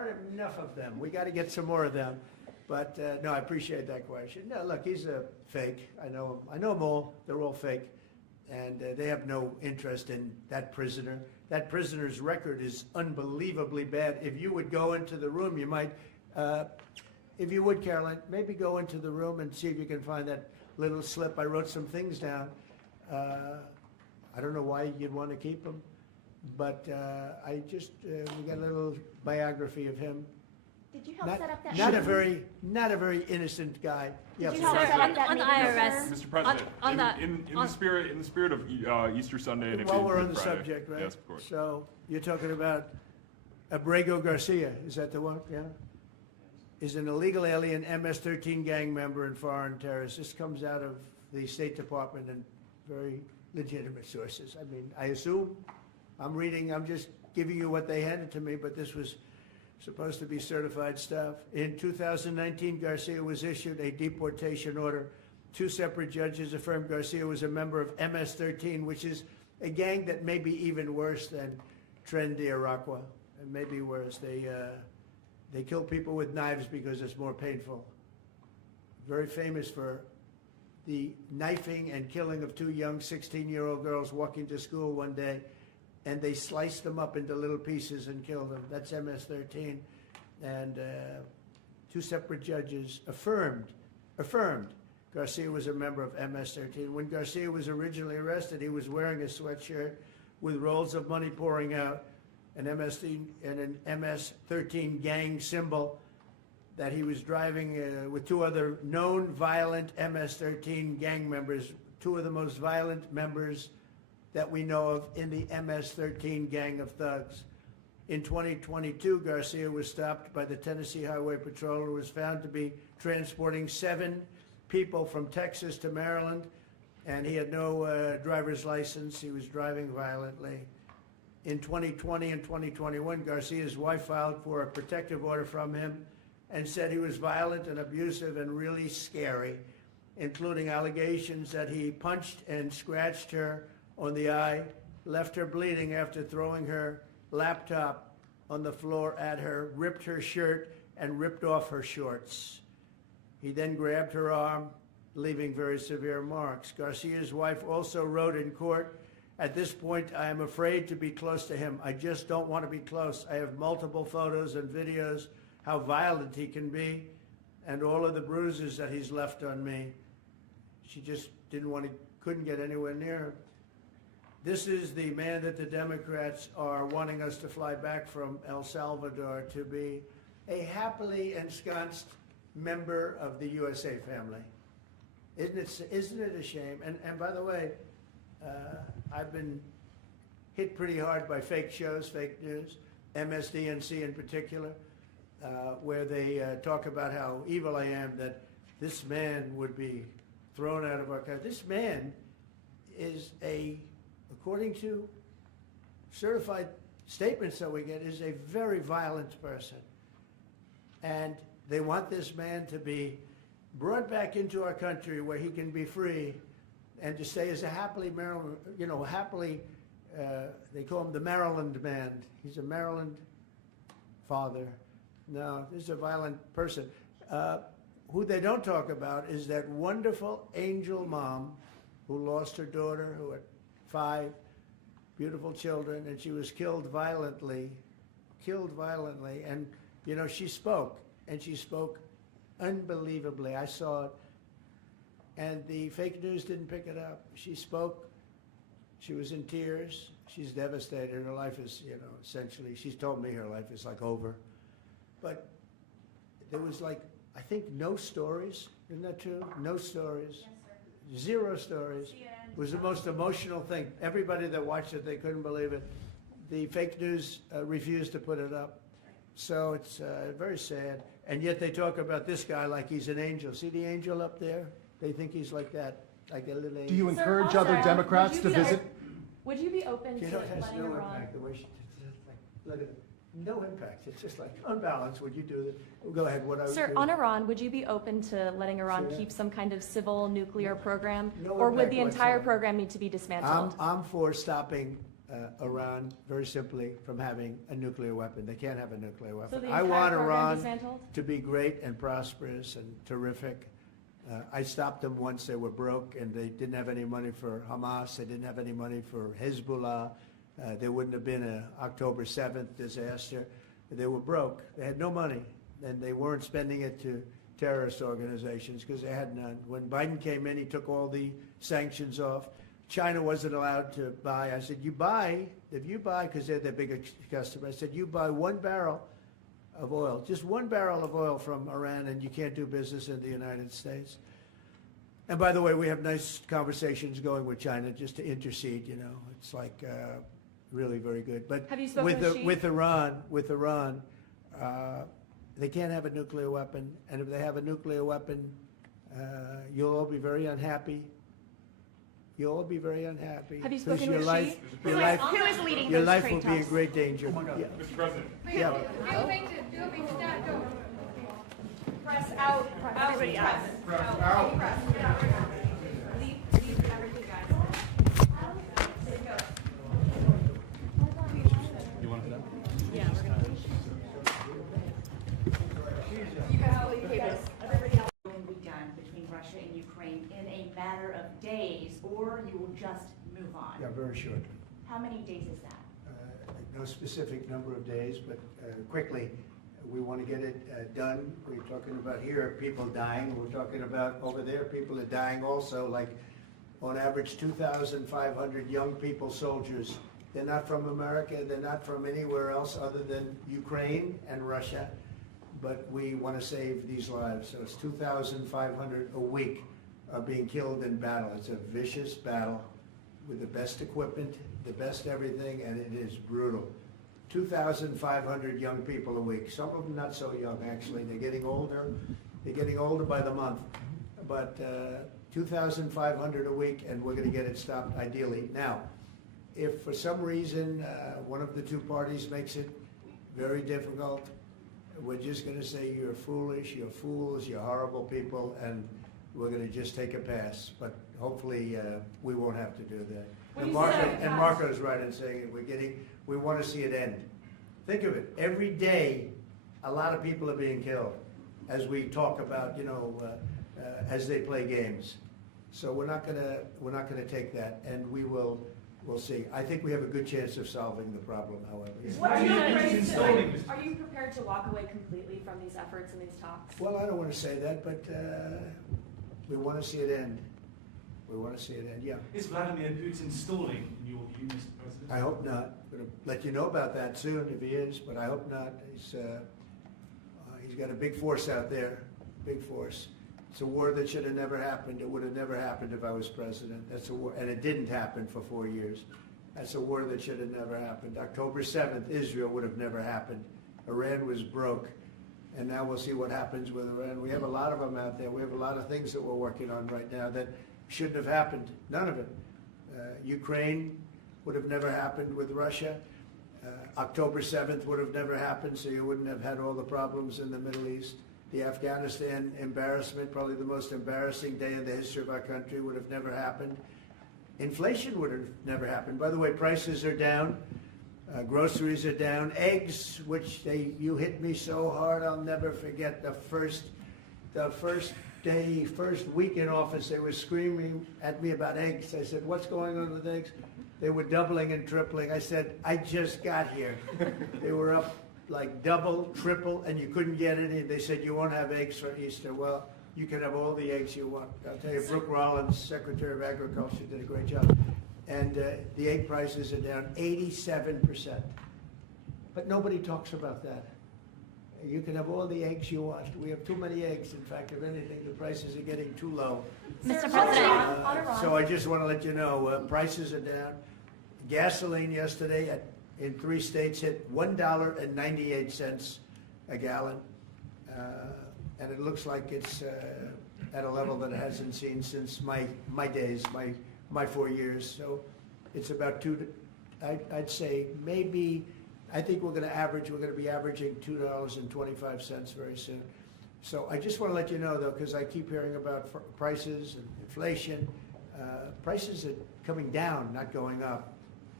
are enough of them. We got to get some more of them. But no, I appreciate that question. No, look, he's a fake. I know him. I know them all. They're all fake. And they have no interest in that prisoner. That prisoner's record is unbelievably bad. If you would go into the room, you might, if you would, Caroline, maybe go into the room and see if you can find that little slip. I wrote some things down. I don't know why you'd want to keep them, but I just, we got a little biography of him. Did you help set up that Not meeting? not a very innocent guy. Did you help set up that on the meeting, IRS. sir? Mr. President, on that- in the spirit of Easter Sunday and While we're on Good the Friday. subject, right? Yes, of course. So you're talking about Abrego Garcia, is that the one? Yeah? Is an illegal alien MS-13 gang member and foreign terrorist. This comes out of the State Department and very legitimate sources. I mean, I assume, I'm just giving you what they handed to me, but this was supposed to be certified stuff. In 2019, Garcia was issued a deportation order. 2 separate judges affirmed Garcia was a member of MS-13, which is a gang that may be even worse than Tren de Aragua, and maybe worse. They kill people with knives because it's more painful. Very famous for the knifing and killing of 2 young 16-year-old girls walking to school one day, and they sliced them up into little pieces and killed them. That's MS-13. And 2 separate judges affirmed Garcia was a member of MS-13. When Garcia was originally arrested, he was wearing a sweatshirt with rolls of money pouring out, an MS-13 gang symbol that he was driving with 2 other known violent MS-13 gang members, 2 of the most violent members that we know of in the MS-13 gang of thugs. In 2022, Garcia was stopped by the Tennessee Highway Patrol, who was found to be transporting 7 people from Texas to Maryland, and he had no driver's license. He was driving violently. In 2020 and 2021, Garcia's wife filed for a protective order from him and said he was violent and abusive and really scary, including allegations that he punched and scratched her on the eye, left her bleeding after throwing her laptop on the floor at her, ripped her shirt, and ripped off her shorts. He then grabbed her arm, leaving very severe marks. Garcia's wife also wrote in court, "At this point, I am afraid to be close to him. I just don't want to be close. I have multiple photos and videos how violent he can be and all of the bruises that he's left on me." She just couldn't get anywhere near him. This is the man that the Democrats are wanting us to fly back from El Salvador to be a happily ensconced member of the USA family. Isn't it a shame? And by the way, I've been hit pretty hard by fake shows, fake news, MSDNC in particular, where they talk about how evil I am, that this man would be thrown out of our country. This man is according to certified statements that we get, is a very violent person. And they want this man to be brought back into our country where he can be free and to stay as a happily Maryland, they call him the Maryland man. He's a Maryland father. No, this is a violent person. Who they don't talk about is that wonderful angel mom who lost her daughter, who had 5 beautiful children, and she was killed violently. And, she spoke, and she spoke unbelievably. I saw it, and the fake news didn't pick it up. She spoke. She was in tears. She's devastated. Her life is, essentially, she's told me her life is like over. But there was I think no stories. Isn't that true? No stories. Yes, sir. 0 stories. It was the most emotional thing. Everybody that watched it, they couldn't believe it. The fake news refused to put it up. So it's very sad. And yet they talk about this guy like he's an angel. See the angel up there? They think he's like that, like a little angel. Do you Sir, encourage also, other Democrats to would you be- visit? Would you be open to It has letting no Iran? impact. The way look at it. No impact. It's just like unbalanced. Would you do that? Go ahead. What I would Sir, do. on Iran, would you be open to letting Iran Sure. keep some kind of civil nuclear program? No Or would impact the entire whatsoever. program need to be dismantled? I'm for stopping Iran, very simply, from having a nuclear weapon. They can't have a nuclear So weapon. the I entire want program Iran dismantled? to be great and prosperous and terrific. I stopped them once they were broke and they didn't have any money for Hamas. They didn't have any money for Hezbollah. There wouldn't have been an October 7th disaster. They were broke. They had no money, and they weren't spending it to terrorist organizations because they had none. When Biden came in, he took all the sanctions off. China wasn't allowed to buy. I said, if you buy, because they're their biggest customer, I said, you buy 1 barrel of oil, just 1 barrel of oil from Iran, and you can't do business in the United States. And by the way, we have nice conversations going with China just to intercede, you know. It's like really very good. But Have you spoken with Xi? with Iran, they can't have a nuclear weapon. And if they have a nuclear weapon, you'll all be very unhappy. You'll all be very unhappy. Have you Because spoken with Xi? your life, Who is leading your those life trade will be in talks? great danger. Yeah. Mr. President. Yeah. Press out. Everybody out. Leave everything, guys. You want to? Yeah, we're gonna. You guys will leave papers. Everybody else. Will be done between Russia and Ukraine in a matter of days, or you will just move on? Yeah, very shortly. How many days is that? No specific number of days, but quickly, we want to get it done. We're talking about here, people dying. We're talking about over there, people are dying also, like on average 2,500 young people, soldiers. They're not from America, they're not from anywhere else other than Ukraine and Russia, but we want to save these lives. So it's 2,500 a week are being killed in battle. It's a vicious battle with the best equipment, the best everything, and it is brutal. 2,500 young people a week. Some of them not so young, actually. They're getting older. They're getting older by the month. But 2,500 a week, and we're going to get it stopped ideally. Now, if for some reason one of the two parties makes it very difficult, we're just going to say you're foolish, you're fools, you're horrible people, and we're going to just take a pass. But hopefully we won't have to do that. When And you say Marco's right in saying it. We want to see it end. Think of it. Every day, a lot of people are being killed as we talk about, you know, as they play games. So we're not gonna take that, and we'll see. I think we have a good chance of solving the problem, however. Are you prepared to walk away completely from these efforts and these talks? Well, I don't want to say that, but we want to see it end. We want to see it end, yeah. Is Vladimir Putin stalling, in your view, Mr. President? I hope not. I'm going to let you know about that soon if he is, but I hope not. He's got a big force out there, big force. It's a war that should have never happened. It would have never happened if I was president. That's a war, and it didn't happen for 4 years. That's a war that should have never happened. October 7th, Israel would have never happened. Iran was broke, and now we'll see what happens with Iran. We have a lot of them out there. We have a lot of things that we're working on right now that shouldn't have happened. None of it. Ukraine would have never happened with Russia. October 7th would have never happened, so you wouldn't have had all the problems in the Middle East. The Afghanistan embarrassment, probably the most embarrassing day in the history of our country, would have never happened. Inflation would have never happened. By the way, prices are down. Groceries are down. Eggs, which you hit me so hard, I'll never forget the first week in office, they were screaming at me about eggs. I said, what's going on with eggs? They were doubling and tripling. I said, I just got here. They were up like double, triple, and you couldn't get any. They said, you won't have eggs for Easter. Well, you can have all the eggs you want. I'll tell you, Brooke Rollins, Secretary of Agriculture, did a great job. And the egg prices are down 87%. But nobody talks about that. You can have all the eggs you want. We have too many eggs. In fact, if anything, the prices are getting too low. Mr. Sir, President. So I just want to let you know, prices are down. Gasoline yesterday in 3 states hit $1.98 a gallon. And it looks like it's at a level that it hasn't seen since my days, my 4 years. So it's about I'd say maybe, I think we're going to be averaging $2.25 very soon. So I just want to let you know, though, because I keep hearing about prices and inflation. Prices are coming down, not going up.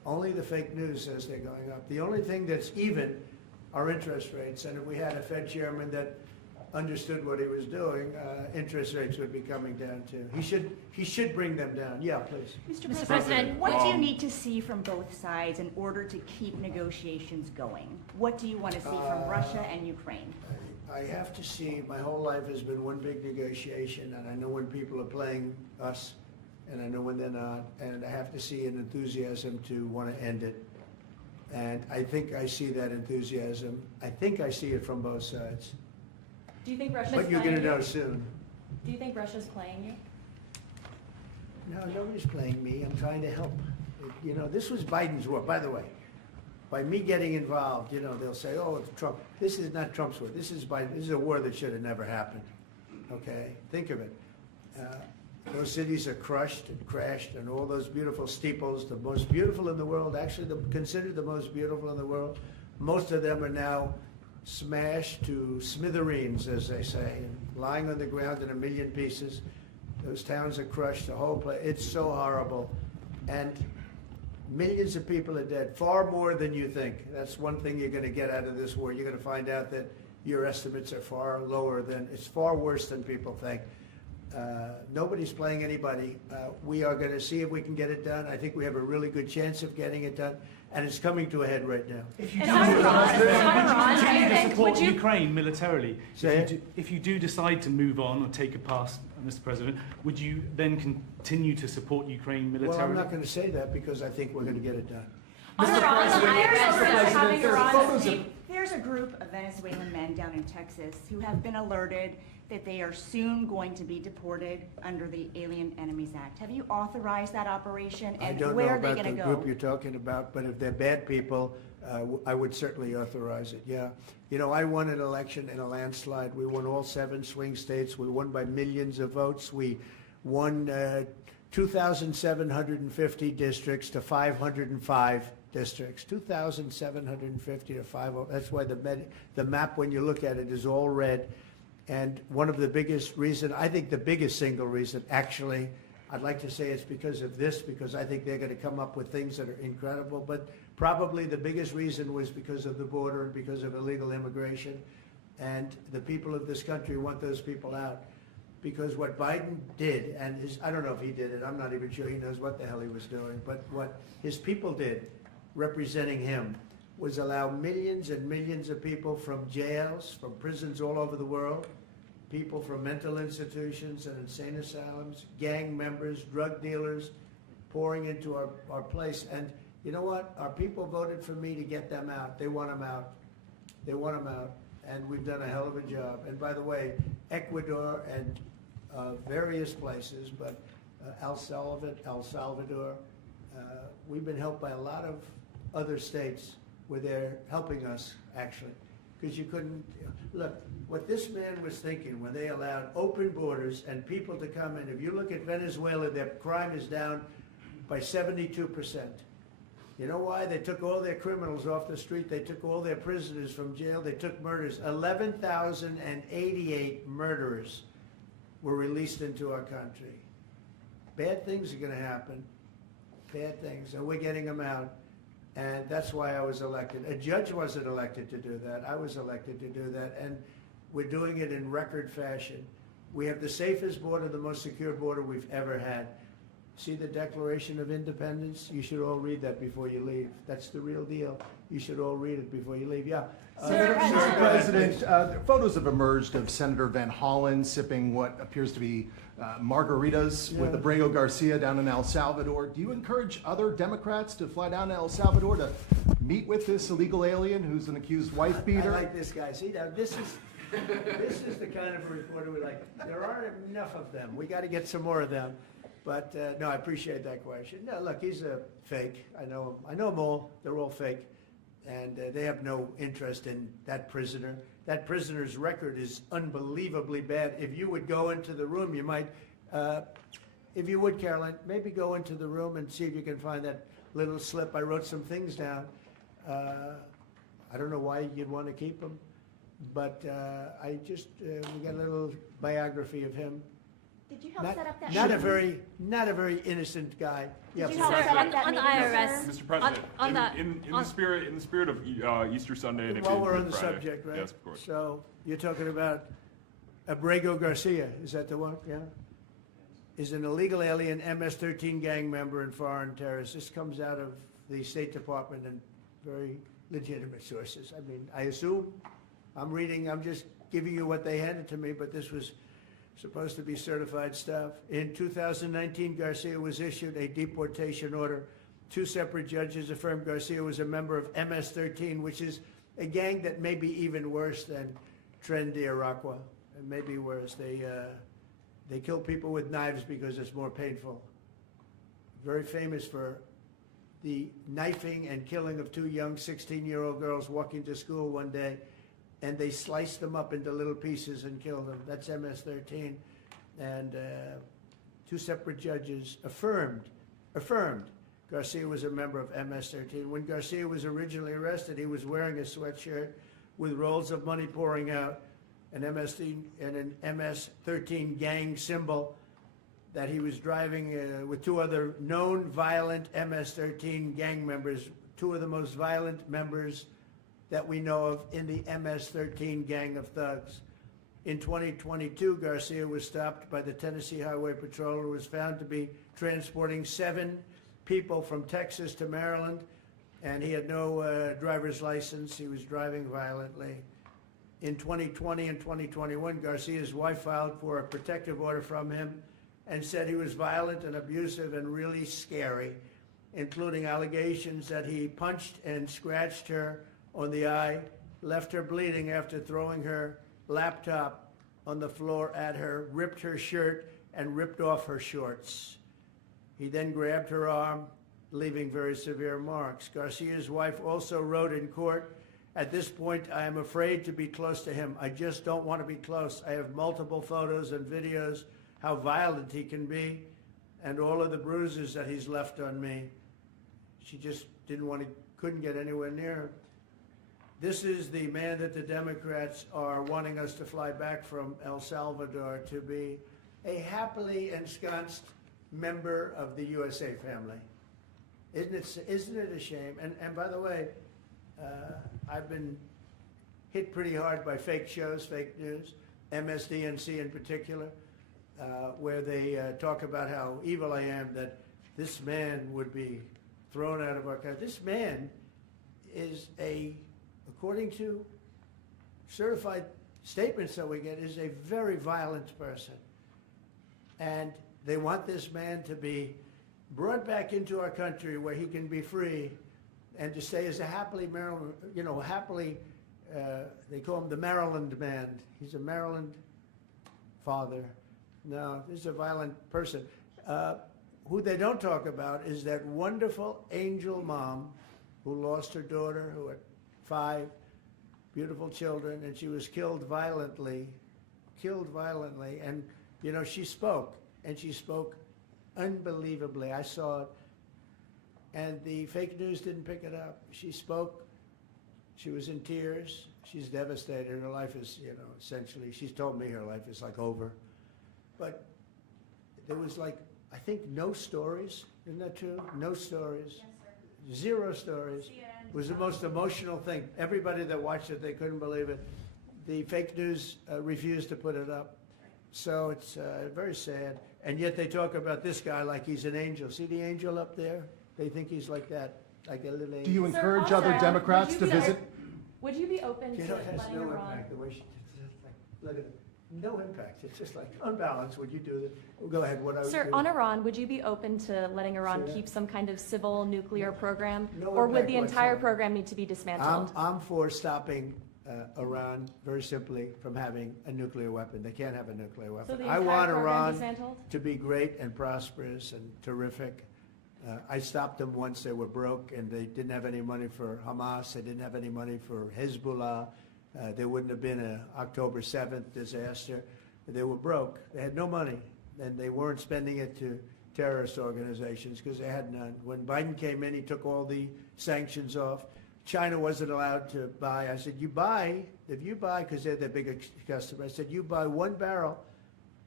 Only the fake news says they're going up. The only thing that's even are interest rates, and if we had a Fed chairman that understood what he was doing, interest rates would be coming down too. He should bring them down. Yeah, please. Mr. President, what do you need to see from both sides in order to keep negotiations going? What do you want to see from Russia and Ukraine? I have to see, my whole life has been one big negotiation, and I know when people are playing us, and I know when they're not, and I have to see an enthusiasm to want to end it. And I think I see that enthusiasm. I think I see it from both sides. Do you think Russia's But you're playing going to you? know soon. Do you think Russia's playing you? No, nobody's playing me. I'm trying to help. You know, this was Biden's war, by the way. By me getting involved, you know, they'll say, oh, it's Trump. This is not Trump's war. This is Biden. This is a war that should have never happened. Okay? Think of it. Those cities are crushed and crashed, and all those beautiful steeples, the most beautiful in the world, actually considered the most beautiful in the world, most of them are now smashed to smithereens, as they say, and lying on the ground in a million pieces. Those towns are crushed, the whole place. It's so horrible. And millions of people are dead, far more than you think. That's one thing you're going to get out of this war. You're going to find out that your estimates are far lower than, it's far worse than people think. Nobody's playing anybody. We are going to see if we can get it done. I think we have a really good chance of getting it done, and it's coming to a head right now. If you It's do not Iran. decide It's not Iran. continue to And support would you- Ukraine militarily, Say if you do decide to move on or take a pass, Mr. President, would you then continue to support Ukraine militarily? Well, I'm not going to say that because I think we're going to get it done. On Iran, having Iran There's a group of Venezuelan men down in Texas who have been alerted that they are soon going to be deported under the Alien Enemies Act. Have you authorized that operation, I and don't know where are they about going the to go? group you're talking about, but if they're bad people, I would certainly authorize it, yeah. You know, I won an election in a landslide. We won all 7 swing states. We won by millions of votes. We won 2,750 districts to 505 districts. 2,750 to 505. That's why the map, when you look at it, is all red. And one of the biggest reason, I think the biggest single reason, actually, I'd like to say it's because of this, because I think they're going to come up with things that are incredible, but probably the biggest reason was because of the border and because of illegal immigration. And the people of this country want those people out. Because what Biden did, and I don't know if he did it, I'm not even sure he knows what the hell he was doing, but what his people did, representing him, was allow millions and millions of people from jails, from prisons all over the world, people from mental institutions and insane asylums, gang members, drug dealers, pouring into our place. And you know what? Our people voted for me to get them out. They want them out. They want them out. And we've done a hell of a job. And by the way, Ecuador and various places, but El Salvador, we've been helped by a lot of other states where they're helping us, actually. Because you couldn't, look, what this man was thinking when they allowed open borders and people to come in, if you look at Venezuela, their crime is down by 72%. You know why? They took all their criminals off the street. They took all their prisoners from jail. They took murders. 11,088 murderers were released into our country. Bad things are going to happen. Bad things. And we're getting them out. And that's why I was elected. A judge wasn't elected to do that. I was elected to do that. And we're doing it in record fashion. We have the safest border, the most secure border we've ever had. See the Declaration of Independence? You should all read that before you leave. That's the real deal. You should all read it before you leave. Yeah. Mr. President, photos have emerged of Senator Van Hollen sipping what appears to be margaritas with Abrego Garcia down in El Salvador. Do you encourage other Democrats to fly down to El Salvador to meet with this illegal alien who's an accused wife beater? I like this guy. See, now this is the kind of reporter we like. There aren't enough of them. We got to get some more of them. But no, I appreciate that question. No, look, he's a fake. I know him. I know them all. They're all fake. And they have no interest in that prisoner. That prisoner's record is unbelievably bad. If you would go into the room, you might, if you would, Caroline, maybe go into the room and see if you can find that little slip. I wrote some things down. I don't know why you'd want to keep them, but I just, we got a little biography of him. Did you help Not, set up that? not a meeting? not a very innocent guy. Yeah, Did you please. help set up that on the meeting, IRS. sir? Mr. President, on the- in the spirit of Easter Sunday and it While being we're on Good the Friday. subject, right? Yes, of course. So you're talking about Abrego Garcia, is that the one? Yeah? Is an illegal alien MS-13 gang member and foreign terrorist. This comes out of the State Department and very legitimate sources. I mean, I assume, I'm just giving you what they handed to me, but this was supposed to be certified stuff. In 2019, Garcia was issued a deportation order. 2 separate judges affirmed Garcia was a member of MS-13, which is a gang that may be even worse than Tren de Aragua. It may be worse. They kill people with knives because it's more painful. Very famous for the knifing and killing of 2 young 16-year-old girls walking to school one day, and they sliced them up into little pieces and killed them. That's MS-13. And 2 separate judges affirmed Garcia was a member of MS-13. When Garcia was originally arrested, he was wearing a sweatshirt with rolls of money pouring out, an MS-13 gang symbol that he was driving with 2 other known violent MS-13 gang members, 2 of the most violent members that we know of in the MS-13 gang of thugs. In 2022, Garcia was stopped by the Tennessee Highway Patrol and was found to be transporting 7 people from Texas to Maryland, and he had no driver's license. He was driving violently. In 2020 and 2021, Garcia's wife filed for a protective order from him and said he was violent and abusive and really scary, including allegations that he punched and scratched her on the eye, left her bleeding after throwing her laptop on the floor at her, ripped her shirt, and ripped off her shorts. He then grabbed her arm, leaving very severe marks. Garcia's wife also wrote in court, "At this point, I am afraid to be close to him. I just don't want to be close. I have multiple photos and videos how violent he can be and all of the bruises that he's left on me." She just couldn't get anywhere near him. This is the man that the Democrats are wanting us to fly back from El Salvador to be a happily ensconced member of the USA family. Isn't it a shame? And by the way, I've been hit pretty hard by fake shows, fake news, MSDNC in particular, where they talk about how evil I am, that this man would be thrown out of our country. This man is according to certified statements that we get, is a very violent person. And they want this man to be brought back into our country where he can be free and to stay as a happily Maryland, they call him the Maryland man. He's a Maryland father. No, this is a violent person. Who they don't talk about is that wonderful angel mom who lost her daughter, who had 5 beautiful children, and she was killed violently. And, she spoke, and she spoke unbelievably. I saw it, and the fake news didn't pick it up. She spoke. She was in tears. She's devastated. Her life is, essentially, she's told me her life is like over. But there was I think no stories. Isn't that true? No stories. Yes, sir. 0 stories. It was the most emotional thing. Everybody that watched it, they couldn't believe it. The fake news refused to put it up. So it's very sad. And yet they talk about this guy like he's an angel. See the angel up there? They think he's like that, like a little angel. Do you Sir, encourage also, other Democrats to would you be- visit? Would you be open to It has letting no Iran? impact. The way look at it. No impact. It's just like unbalanced. Would you do that? Go ahead. What I would Sir, do. on Iran, would you be open to letting Iran Say that. keep some kind of civil nuclear program? No Or would impact the entire whatsoever. program need to be dismantled? I'm for stopping Iran very simply from having a nuclear weapon. They can't have a nuclear So weapon. the I entire want program Iran dismantled? to be great and prosperous and terrific. I stopped them once they were broke and they didn't have any money for Hamas. They didn't have any money for Hezbollah. There wouldn't have been an October 7th disaster. They were broke. They had no money, and they weren't spending it to terrorist organizations because they had none. When Biden came in, he took all the sanctions off. China wasn't allowed to buy. I said, if you buy, because they're the biggest customer, I said, you buy 1 barrel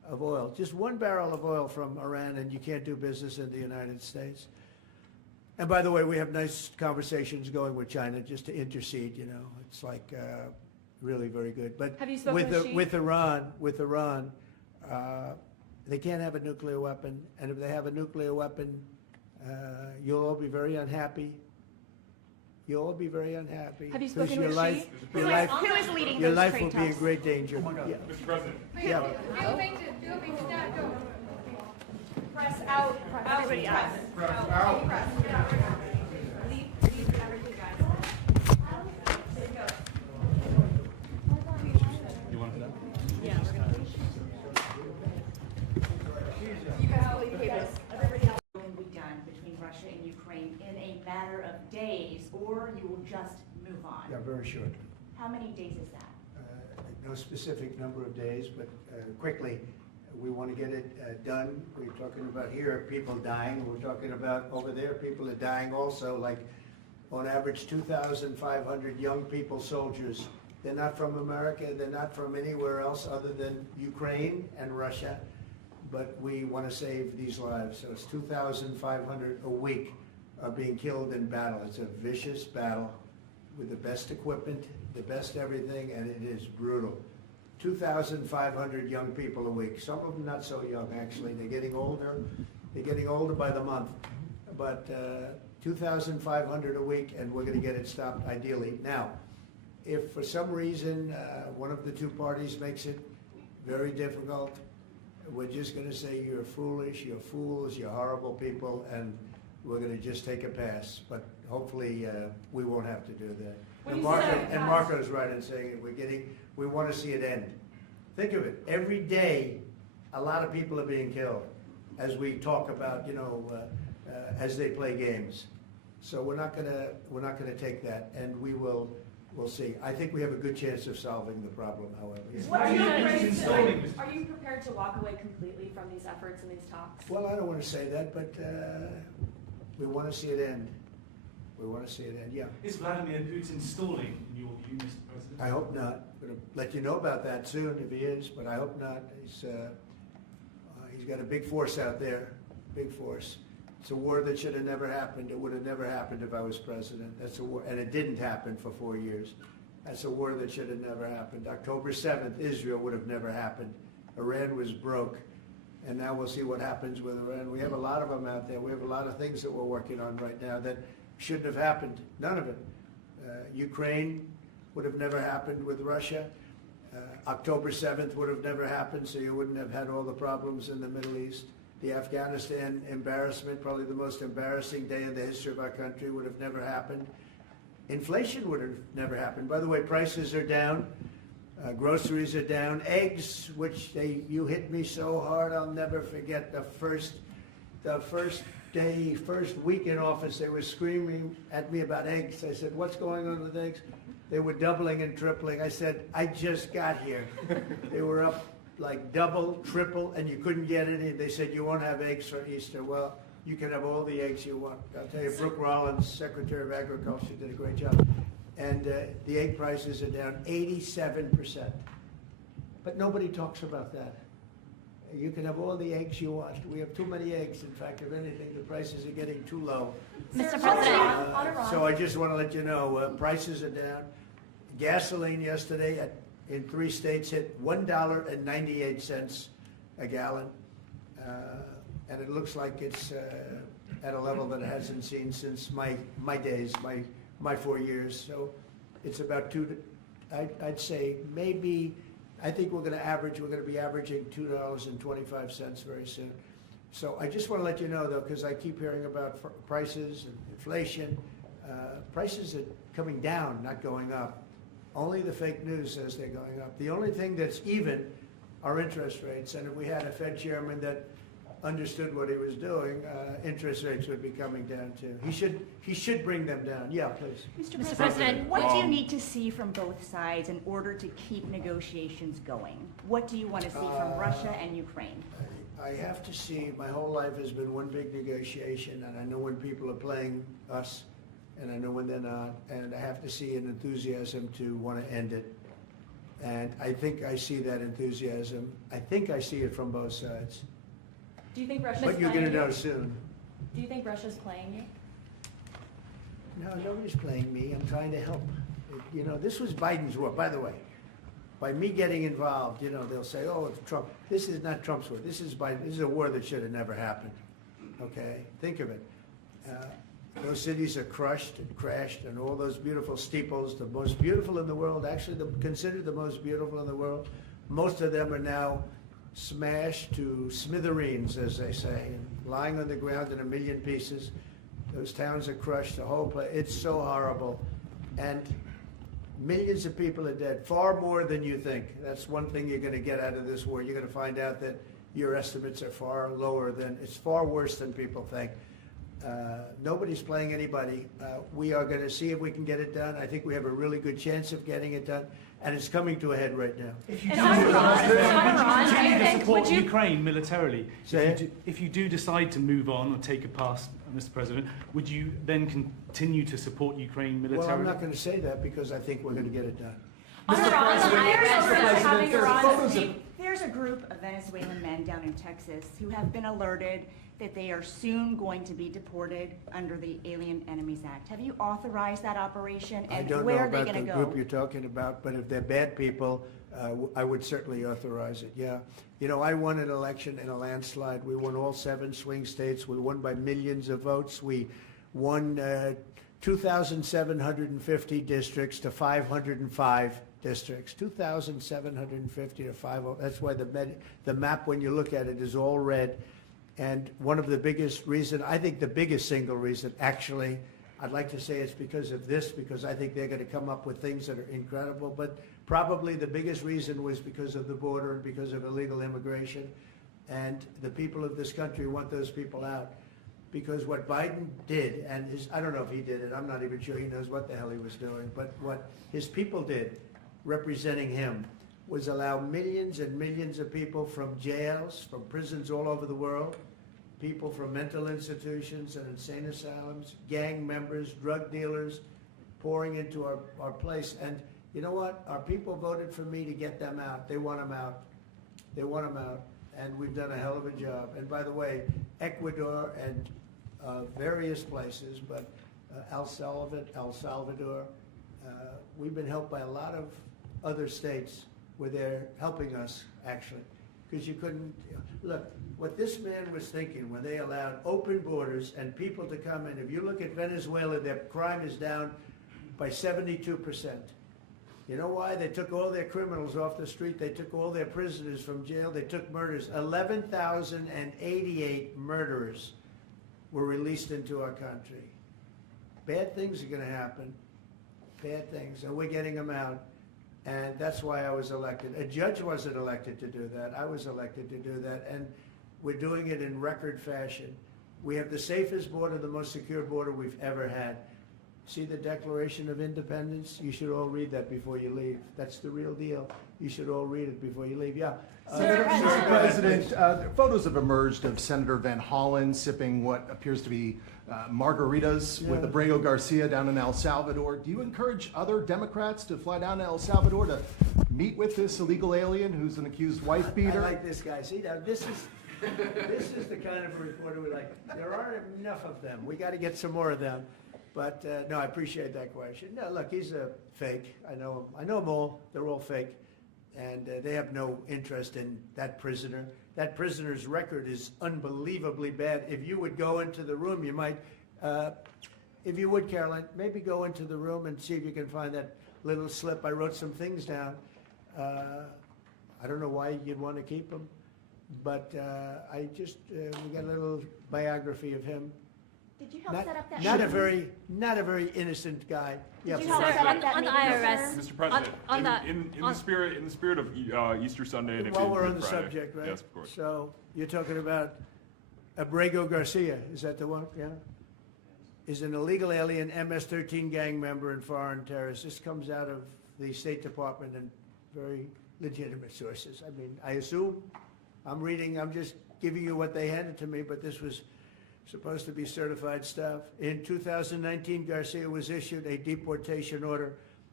of oil. Just 1 barrel of oil from Iran, and you can't do business in the United States. And by the way, we have nice conversations going with China just to intercede, you know. It's like really very good. But Have you spoken with Xi? with Iran, they can't have a nuclear weapon. And if they have a nuclear weapon, you'll all be very unhappy. You'll all be very unhappy. Have you 'Cause spoken your with life, Xi? your life, Who is leading your those life trade will be in talks? great danger. Yeah. Mr. President. Yeah. Press out. Everybody out. Press out. Press. Leave everything, guys. There you go. You want that? Yeah, we're gonna. You guys will leave papers. Everybody else. Will be done between Russia and Ukraine in a matter of days, or you will just move on? Yeah, very short. How many days is that? No specific number of days, but quickly, we want to get it done. We're talking about here, people dying. We're talking about over there, people are dying also, like on average 2,500 young people, soldiers. They're not from America, they're not from anywhere else other than Ukraine and Russia, but we want to save these lives. So it's 2,500 a week are being killed in battle. It's a vicious battle with the best equipment, the best everything, and it is brutal. 2,500 young people a week. Some of them not so young, actually. They're getting older. They're getting older by the month. But 2,500 a week, and we're going to get it stopped ideally. Now, if for some reason one of the two parties makes it very difficult, we're just going to say you're foolish, you're fools, you're horrible people, and we're going to just take a pass. But hopefully we won't have to do that. When And you Marco, say and pass- Marco's right in saying it. We want to see it end. Think of it. Every day, a lot of people are being killed as we talk about, as they play games. So we're not gonna take that, and we'll see. I think we have a good chance of solving the problem, however. What do you installing think? Are you prepared to walk away completely from these efforts and these talks? Well, I don't want to say that, but we want to see it end. We want to see it end, yeah. Is Vladimir Putin stalling, in your view, Mr. President? I hope not. I'm going to let you know about that soon if he is, but I hope not. He's got a big force out there, big force. It's a war that should have never happened. It would have never happened if I was president. That's a war, and it didn't happen for 4 years. That's a war that should have never happened. October 7th, Israel would have never happened. Iran was broke, and now we'll see what happens with Iran. We have a lot of them out there. We have a lot of things that we're working on right now that shouldn't have happened. None of it. Ukraine would have never happened with Russia. October 7th would have never happened, so you wouldn't have had all the problems in the Middle East. The Afghanistan embarrassment, probably the most embarrassing day in the history of our country, would have never happened. Inflation would have never happened. By the way, prices are down. Groceries are down. Eggs, which you hit me so hard, I'll never forget the first week in office, they were screaming at me about eggs. I said, what's going on with eggs? They were doubling and tripling. I said, I just got here. They were up like double, triple, and you couldn't get any. They said, you won't have eggs for Easter. Well, you can have all the eggs you want. I'll tell you, Brooke Rollins, Secretary of Agriculture, did a great job. And the egg prices are down 87%. But nobody talks about that. You can have all the eggs you want. We have too many eggs. In fact, if anything, the prices are getting too low. Mr. President. On Iran. So I just want to let you know, prices are down. Gasoline yesterday in 3 states hit $1.98 a gallon. And it looks like it's at a level that it hasn't seen since my days, my 4 years. So it's about I'd say maybe, I think we're going to be averaging $2.25 very soon. So I just want to let you know, though, because I keep hearing about prices and inflation. Prices are coming down, not going up. Only the fake news says they're going up. The only thing that's even are interest rates. And if we had a Fed chairman that understood what he was doing, interest rates would be coming down too. He should bring them down. Yeah, please. Mr. President, what do you need to see from both sides in order to keep negotiations going? What do you want to see from Russia and Ukraine? I have to see, my whole life has been one big negotiation, and I know when people are playing us, and I know when they're not, and I have to see an enthusiasm to want to end it. And I think I see that enthusiasm. I think I see it from both sides. Do you think Russia's But you're playing going to you? know soon. Do you think Russia's playing you? No, nobody's playing me. I'm trying to help. You know, this was Biden's war, by the way. By me getting involved, you know, they'll say, oh, it's Trump. This is not Trump's war. This is Biden. This is a war that should have never happened. Okay? Think of it. Those cities are crushed and crashed, and all those beautiful steeples, the most beautiful in the world, actually considered the most beautiful in the world, most of them are now smashed to smithereens, as they say, and lying on the ground in a million pieces. Those towns are crushed, the whole place. It's so horrible. And millions of people are dead, far more than you think. That's one thing you're going to get out of this war. You're going to find out that your estimates are far lower than, it's far worse than people think. Nobody's playing anybody. We are going to see if we can get it done. I think we have a really good chance of getting it done, and it's coming to a head right now. If you And do, on Iran, would you I continue to think, support would you- Ukraine militarily? Say If you do decide to move on or take a pass, Mr. President, would you then continue to support Ukraine militarily? Well, I'm not going to say that because I think we're going to get it done. On Iran, the IRS is having Iran. There's a group of Venezuelan men down in Texas who have been alerted that they are soon going to be deported under the Alien Enemies Act. Have you authorized that operation, I and don't know where are they about going the to go? group you're talking about, but if they're bad people, I would certainly authorize it, yeah. You know, I won an election in a landslide. We won all 7 swing states. We won by millions of votes. We won 2,750 districts to 505 districts. 2,750 to 505. That's why the map, when you look at it, is all red. And one of the biggest reason, I think the biggest single reason, actually, I'd like to say it's because of this, because I think they're going to come up with things that are incredible, but probably the biggest reason was because of the border and because of illegal immigration. And the people of this country want those people out. Because what Biden did, and I don't know if he did it, I'm not even sure he knows what the hell he was doing, but what his people did, representing him, was allow millions and millions of people from jails, from prisons all over the world, people from mental institutions and insane asylums, gang members, drug dealers, pouring into our place. And you know what? Our people voted for me to get them out. They want them out. They want them out. And we've done a hell of a job. And by the way, Ecuador and various places, but El Salvador, we've been helped by a lot of other states where they're helping us, actually. Because you couldn't, look, what this man was thinking when they allowed open borders and people to come in, if you look at Venezuela, their crime is down by 72%. You know why? They took all their criminals off the street. They took all their prisoners from jail. They took murders. 11,088 murderers were released into our country. Bad things are going to happen. Bad things. And we're getting them out. And that's why I was elected. A judge wasn't elected to do that. I was elected to do that. And we're doing it in record fashion. We have the safest border, the most secure border we've ever had. See the Declaration of Independence? You should all read that before you leave. That's the real deal. You should all read it before you leave. Yeah. Mr. President, photos have emerged of Senator Van Hollen sipping what appears to be margaritas with Abrego Garcia down in El Salvador. Do you encourage other Democrats to fly down to El Salvador to meet with this illegal alien who's an accused wife beater? I like this guy. See, now this is the kind of reporter we like. There aren't enough of them. We got to get some more of them. But no, I appreciate that question. No, look, he's a fake. I know him. I know them all. They're all fake. And they have no interest in that prisoner. That prisoner's record is unbelievably bad. If you would go into the room, you might, if you would, Caroline, maybe go into the room and see if you can find that little slip. I wrote some things down. I don't know why you'd want to keep him, but we got a little biography of him. Did you help set up that Not a meeting? very innocent guy. Yeah, Did you please. help set up that on the meeting, IRS. sir? Mr. President, in the spirit of Easter Sunday and it While being we're on Good the Friday. subject, right? Yes, of course. So you're talking about Abrego Garcia, is that the one? Yeah. Is an illegal alien, MS-13 gang member and foreign terrorist. This comes out of the State Department and very legitimate sources. I mean, I assume, I'm just giving you what they handed to me, but this was supposed to be certified stuff. In 2019, Garcia was issued a deportation order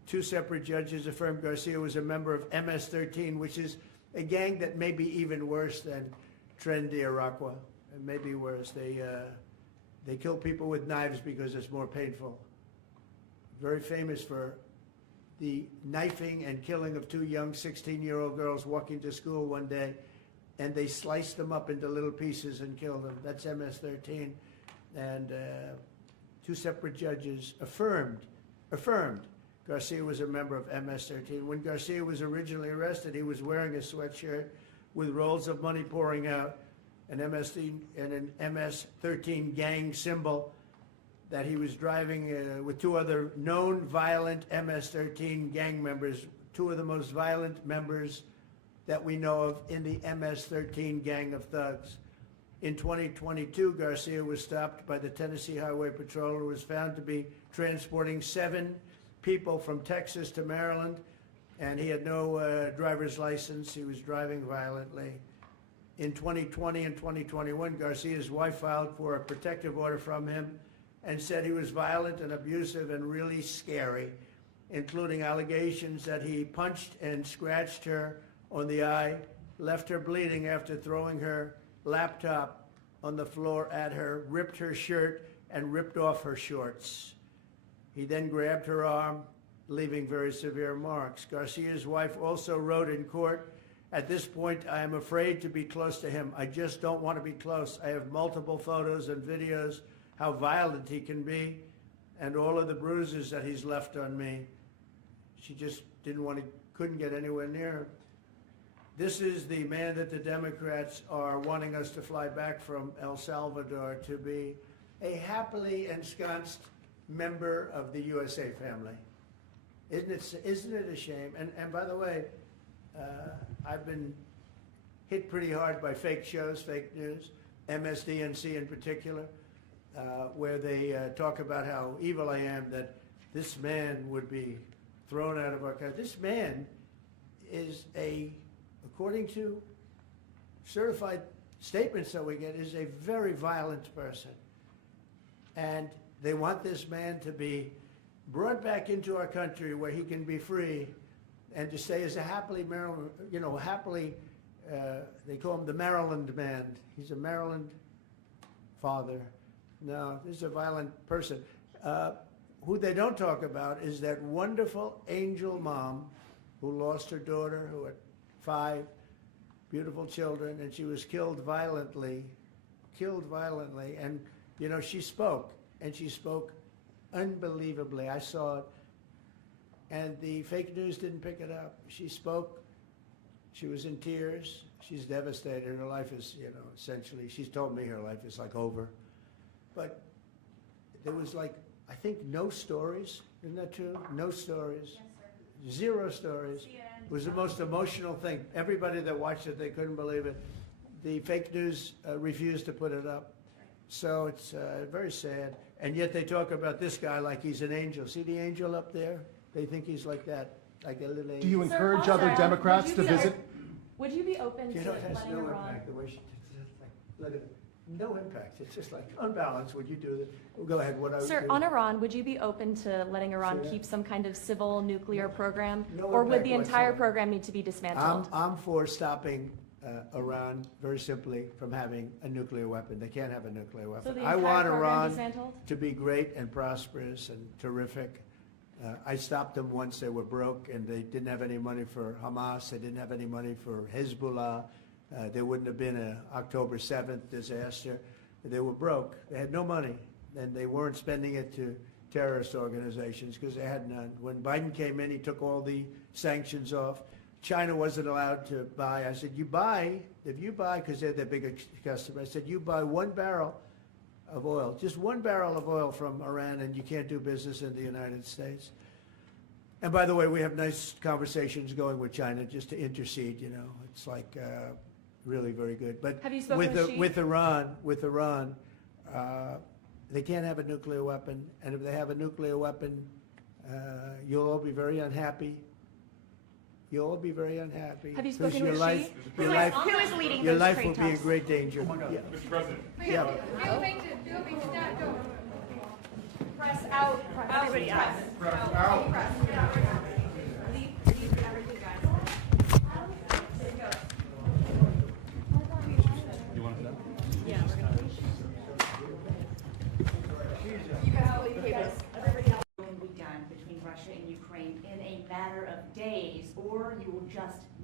Two separate judges affirmed Garcia was a member of MS-13, which is a gang that may be even worse than Tren de Aragua. It may be worse. They kill people with knives because it's more painful. Very famous for the knifing and killing of two young 16-year-old girls walking to school one day, and they sliced them up into little pieces and killed them. That's MS-13. And two separate judges affirmed Garcia was a member of MS-13. When Garcia was originally arrested, he was wearing a sweatshirt with rolls of money pouring out, an MS-13 gang symbol that he was driving with two other known violent MS-13 gang members, two of the most violent members that we know of in the MS-13 gang of thugs. In 2022, Garcia was stopped by the Tennessee Highway Patrol and was found to be transporting 7 people from Texas to Maryland, and he had no driver's license. He was driving violently. In 2020 and 2021, Garcia's wife filed for a protective order from him and said he was violent and abusive and really scary, including allegations that he punched and scratched her on the eye, left her bleeding after throwing her laptop on the floor at her, ripped her shirt, and ripped off her shorts. He then grabbed her arm, leaving very severe marks. Garcia's wife also wrote in court, "At this point, I am afraid to be close to him. I just don't want to be close. I have multiple photos and videos how violent he can be and all of the bruises that he's left on me." She just couldn't get anywhere near him. This is the man that the Democrats are wanting us to fly back from El Salvador to be a happily ensconced member of the USA family. Isn't it a shame? And by the way, I've been hit pretty hard by fake shows, fake news, MSDNC in particular, where they talk about how evil I am, that this man would be thrown out of our country. This man is according to certified statements that we get, is a very violent person. And they want this man to be brought back into our country where he can be free and to stay as a happily Maryland, they call him the Maryland man. He's a Maryland father. No, this is a violent person. Who they don't talk about is that wonderful angel mom who lost her daughter, who had 5 beautiful children, and she was killed violently. And, she spoke, and she spoke unbelievably. I saw it, and the fake news didn't pick it up. She spoke. She was in tears. She's devastated. Her life is, essentially, she's told me her life is like over. But there was I think no stories. Isn't that true? No stories. Yes, sir. 0 stories. It was the most emotional thing. Everybody that watched it, they couldn't believe it. The fake news refused to put it up. So it's very sad. And yet they talk about this guy like he's an angel. See the angel up there? They think he's like that, like a little angel. Do you Sir, encourage also, other Democrats to visit? Would you be open to It has letting no Iran? impact the way she let it. No impact. It's just like unbalanced. Would you do that? Well, go ahead. What I would Sir, do. on Iran, would you be open to letting Iran Say that. keep some kind of civil nuclear program? No Or would impact the entire whatsoever. program need to be dismantled? I'm for stopping Iran very simply from having a nuclear weapon. They can't have a nuclear So weapon. the I entire want program Iran dismantled? to be great and prosperous and terrific. I stopped them once they were broke and they didn't have any money for Hamas. They didn't have any money for Hezbollah. There wouldn't have been an October 7th disaster. They were broke. They had no money, and they weren't spending it to terrorist organizations because they had none. When Biden came in, he took all the sanctions off. China wasn't allowed to buy. I said, if you buy, because they're their biggest customer, I said, you buy 1 barrel of oil, just 1 barrel of oil from Iran, and you can't do business in the United States. And by the way, we have nice conversations going with China just to intercede, It's really very good. But Have you spoken with Xi? with Iran, they can't have a nuclear weapon, and if they have a nuclear weapon, you'll all be very unhappy. You'll all be very unhappy. Have you because spoken your with life, Xi? your life, Who is leading your those life trade will be in talks? great danger. Yeah. Mr. President. Yeah. Press out. Everybody out. Press.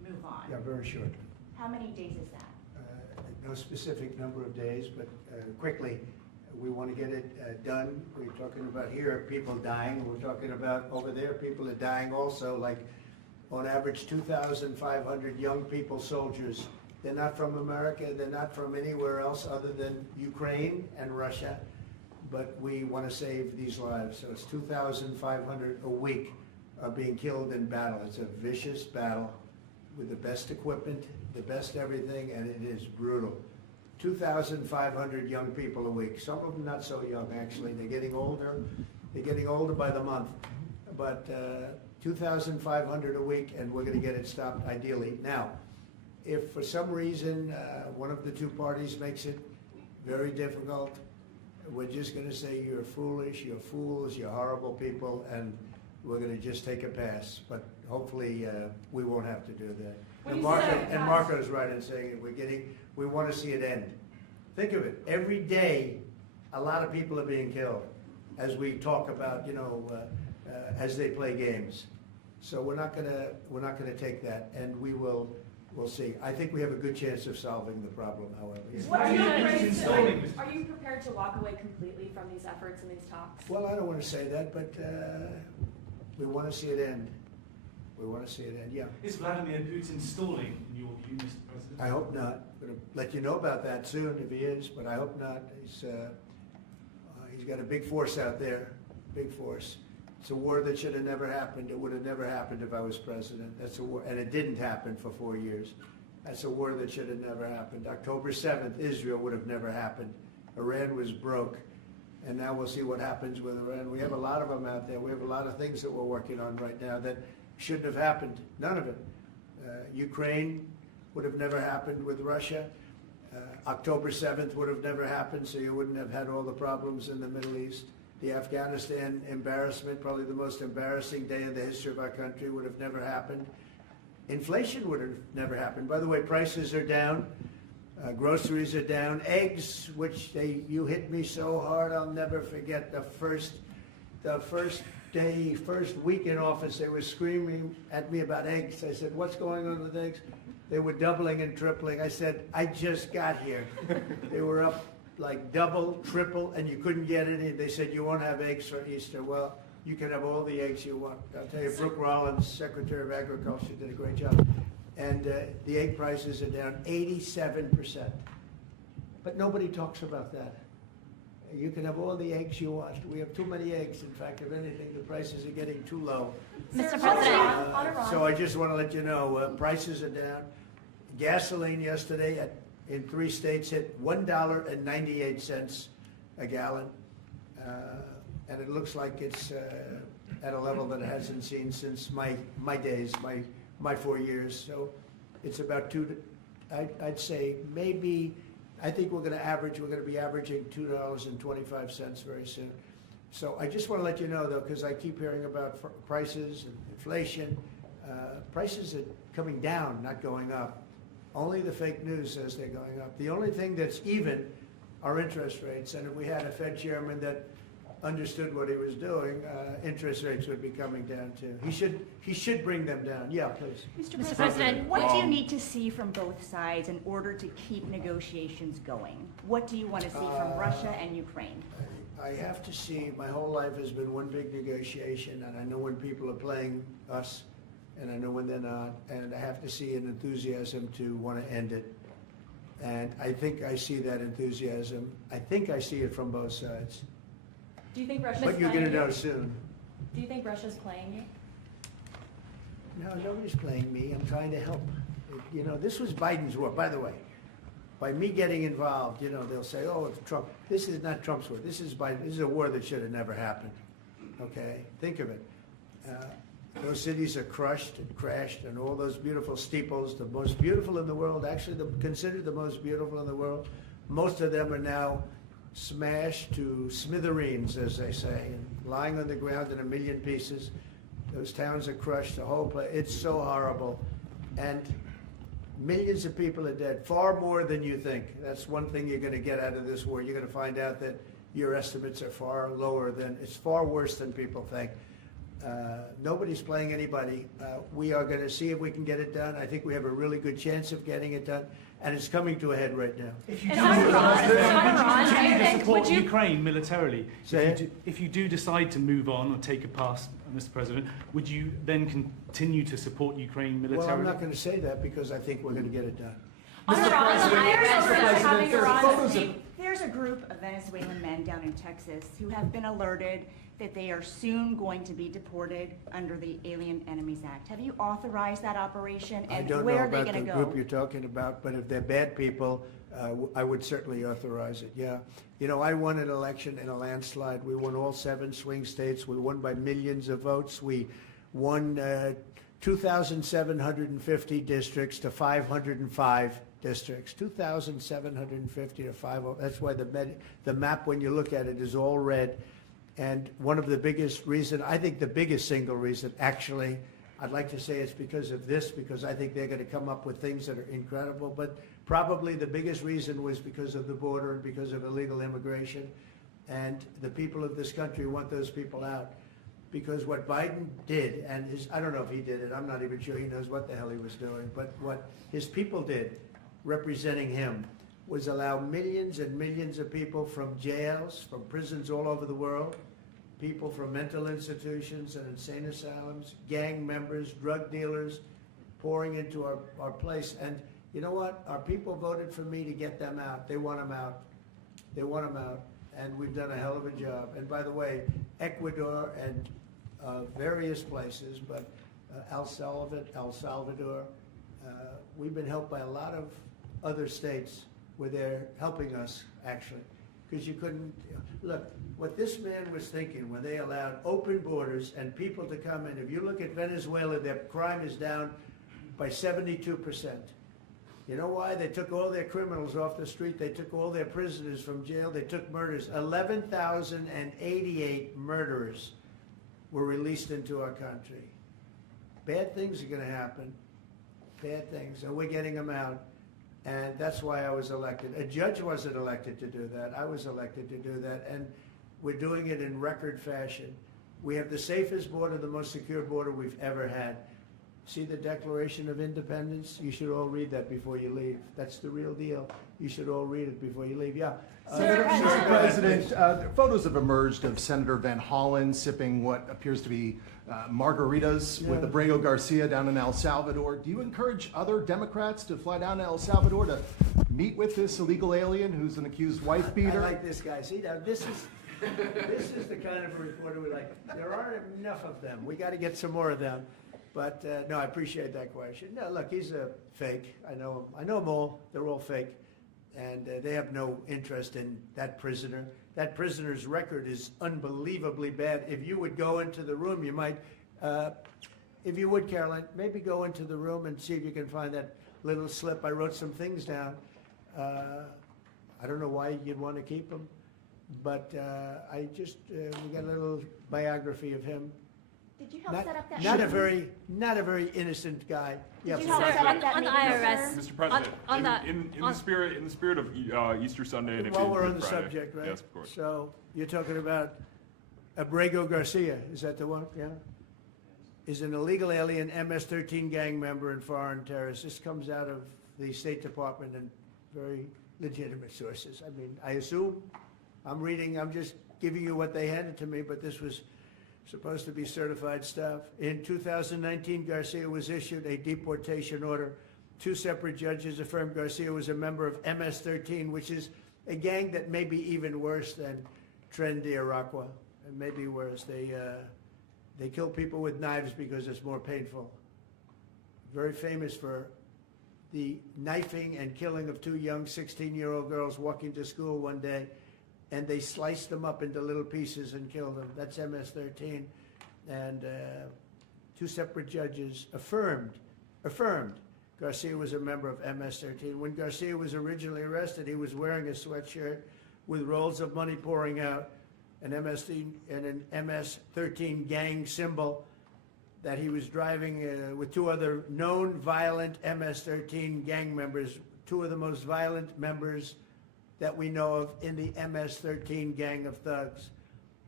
move on? Yeah, very short. How many days is that? No specific number of days, but quickly, we want to get it done. We're talking about here, people dying. We're talking about over there, people are dying also, like on average 2,500 young people, soldiers. They're not from America, they're not from anywhere else other than Ukraine and Russia, but we want to save these lives. So it's 2,500 a week are being killed in battle. It's a vicious battle with the best equipment, the best everything, and it is brutal. 2,500 young people a week. Some of them not so young, actually. They're getting older. They're getting older by the month. But 2,500 a week, and we're going to get it stopped ideally. Now, if for some reason one of the two parties makes it very difficult, we're just going to say you're foolish, you're fools, you're horrible people, and we're going to just take a pass. But hopefully we won't have to do that. When And you say Marco's right in saying it. We want to see it end. Think of it. Every day, a lot of people are being killed, as we talk about, as they play games. So we're not gonna take that, and we'll see. I think we have a good chance of solving the problem, however. What are you It's afraid installing. are you prepared to walk away completely from these efforts and these talks? Well, I don't want to say that, but we want to see it end. We want to see it end. Yeah. Is Vladimir Putin stalling, in your view, Mr. President? I hope not. I'm going to let you know about that soon if he is, but I hope not. He's got a big force out there, big force. It's a war that should have never happened. It would have never happened if I was president. That's a war, and it didn't happen for 4 years. That's a war that should have never happened. October 7th, Israel would have never happened. Iran was broke, and now we'll see what happens with Iran. We have a lot of them out there. We have a lot of things that we're working on right now that shouldn't have happened. None of it. Ukraine would have never happened with Russia. October 7th would have never happened, so you wouldn't have had all the problems in the Middle East. The Afghanistan embarrassment, probably the most embarrassing day in the history of our country, would have never happened. Inflation would have never happened. By the way, prices are down. Groceries are down. Eggs, which you hit me so hard, I'll never forget the first week in office, they were screaming at me about eggs. I said, what's going on with eggs? They were doubling and tripling. I said, I just got here. They were up like double, triple, and you couldn't get any. They said, you won't have eggs for Easter. Well, you can have all the eggs you want. I'll tell you, Brooke Rollins, Secretary of Agriculture, did a great job. And the egg prices are down 87%. But nobody talks about that. You can have all the eggs you want. We have too many eggs. In fact, if anything, the prices are getting too low. Mr. President. President. So I just want to let you know, prices are down. Gasoline yesterday in 3 states hit $1.98 a gallon. And it looks like it's at a level that it hasn't seen since my days, my 4 years. So it's about I'd say maybe, I think we're going to be averaging $2.25 very soon. So I just want to let you know, though, because I keep hearing about prices and inflation. Prices are coming down, not going up. Only the fake news says they're going up. The only thing that's even are interest rates. And if we had a Fed chairman that understood what he was doing, interest rates would be coming down too. He should bring them down. Yeah, please. Mr. President, what do you need to see from both sides in order to keep negotiations going? What do you want to see from Russia and Ukraine? I have to see, my whole life has been one big negotiation, and I know when people are playing us, and I know when they're not, and I have to see an enthusiasm to want to end it. And I think I see that enthusiasm. I think I see it from both sides. Do you think Russia's But you're playing going to you? know soon. Do you think Russia's playing you? No, nobody's playing me. I'm trying to help. You know, this was Biden's war, by the way. By me getting involved, they'll say, oh, it's Trump. This is not Trump's war. This is Biden. This is a war that should have never happened. Okay? Think of it. Those cities are crushed and crashed, and all those beautiful steeples, the most beautiful in the world, actually considered the most beautiful in the world, most of them are now smashed to smithereens, as they say, and lying on the ground in a million pieces. Those towns are crushed, the whole place. It's so horrible. And millions of people are dead, far more than you think. That's one thing you're going to get out of this war. You're going to find out that your estimates are far lower than, it's far worse than people think. Nobody's playing anybody. We are going to see if we can get it done. I think we have a really good chance of getting it done, and it's coming to a head right now. If you And do on Iran, continue to I think, support would you- Ukraine militarily, Say if you do decide to move on or take a pass, Mr. President, would you then continue to support Ukraine militarily? Well, I'm not going to say that because I think we're going to get it done. On Iran, the IRS is having Iran. There's a group of Venezuelan men down in Texas who have been alerted that they are soon going to be deported under the Alien Enemies Act. Have you authorized that operation, I and don't where know are they about going the to go? group you're talking about, but if they're bad people, I would certainly authorize it, yeah. You know, I won an election in a landslide. We won all 7 swing states. We won by millions of votes. We won 2,750 districts to 505 districts. 2,750 to 505. That's why the map, when you look at it, is all red. And one of the biggest reason, I think the biggest single reason, actually, I'd like to say it's because of this, because I think they're going to come up with things that are incredible. But probably the biggest reason was because of the border and because of illegal immigration. And the people of this country want those people out. Because what Biden did, and I don't know if he did it, I'm not even sure he knows what the hell he was doing, but what his people did, representing him, was allow millions and millions of people from jails, from prisons all over the world, people from mental institutions and insane asylums, gang members, drug dealers, pouring into our place. And you know what? Our people voted for me to get them out. They want them out. They want them out. And we've done a hell of a job. And by the way, Ecuador and various places, but El Salvador, we've been helped by a lot of other states where they're helping us, actually. Because you couldn't, look, what this man was thinking when they allowed open borders and people to come in, if you look at Venezuela, their crime is down by 72%. You know why? They took all their criminals off the street. They took all their prisoners from jail. They took murders. 11,088 murderers were released into our country. Bad things are going to happen. Bad things. And we're getting them out. And that's why I was elected. A judge wasn't elected to do that. I was elected to do that. And we're doing it in record fashion. We have the safest border, the most secure border we've ever had. See the Declaration of Independence? You should all read that before you leave. That's the real deal. You should all read it before you leave. Yeah. Mr. President, photos have emerged of Senator Van Hollen sipping what appears to be margaritas with Abrego Garcia down in El Salvador. Do you encourage other Democrats to fly down to El Salvador to meet with this illegal alien who's an accused wife beater? I like this guy. See, now this is the kind of a reporter we like. There aren't enough of them. We got to get some more of them. But no, I appreciate that question. No, look, he's a fake. I know him. I know them all. They're all fake. And they have no interest in that prisoner. That prisoner's record is unbelievably bad. If you would go into the room, you might, if you would, Caroline, maybe go into the room and see if you can find that little slip. I wrote some things down. I don't know why you'd want to keep him, but I just, we got a little biography of him. Did you help set up that? Not a very innocent guy. Did you Yeah, help Sir, set up on that the meeting, IRS. sir? Mr. President, on that- in the spirit of Easter Sunday and while we're on Good the Friday. subject, right? Yes, of course. So you're talking about Abrego Garcia, is that the one? Yeah? Is an illegal alien MS-13 gang member and foreign terrorist. This comes out of the State Department and very legitimate sources. I mean, I assume, I'm just giving you what they handed to me, but this was supposed to be certified stuff. In 2019, Garcia was issued a deportation order. 2 separate judges affirmed Garcia was a member of MS-13, which is a gang that may be even worse than Tren de Aragua, and maybe worse. They kill people with knives because it's more painful. Very famous for the knifing and killing of 2 young 16-year-old girls walking to school one day, and they sliced them up into little pieces and killed them. That's MS-13. And 2 separate judges affirmed Garcia was a member of MS-13. When Garcia was originally arrested, he was wearing a sweatshirt with rolls of money pouring out, an MS-13 gang symbol that he was driving with 2 other known violent MS-13 gang members, 2 of the most violent members that we know of in the MS-13 gang of thugs.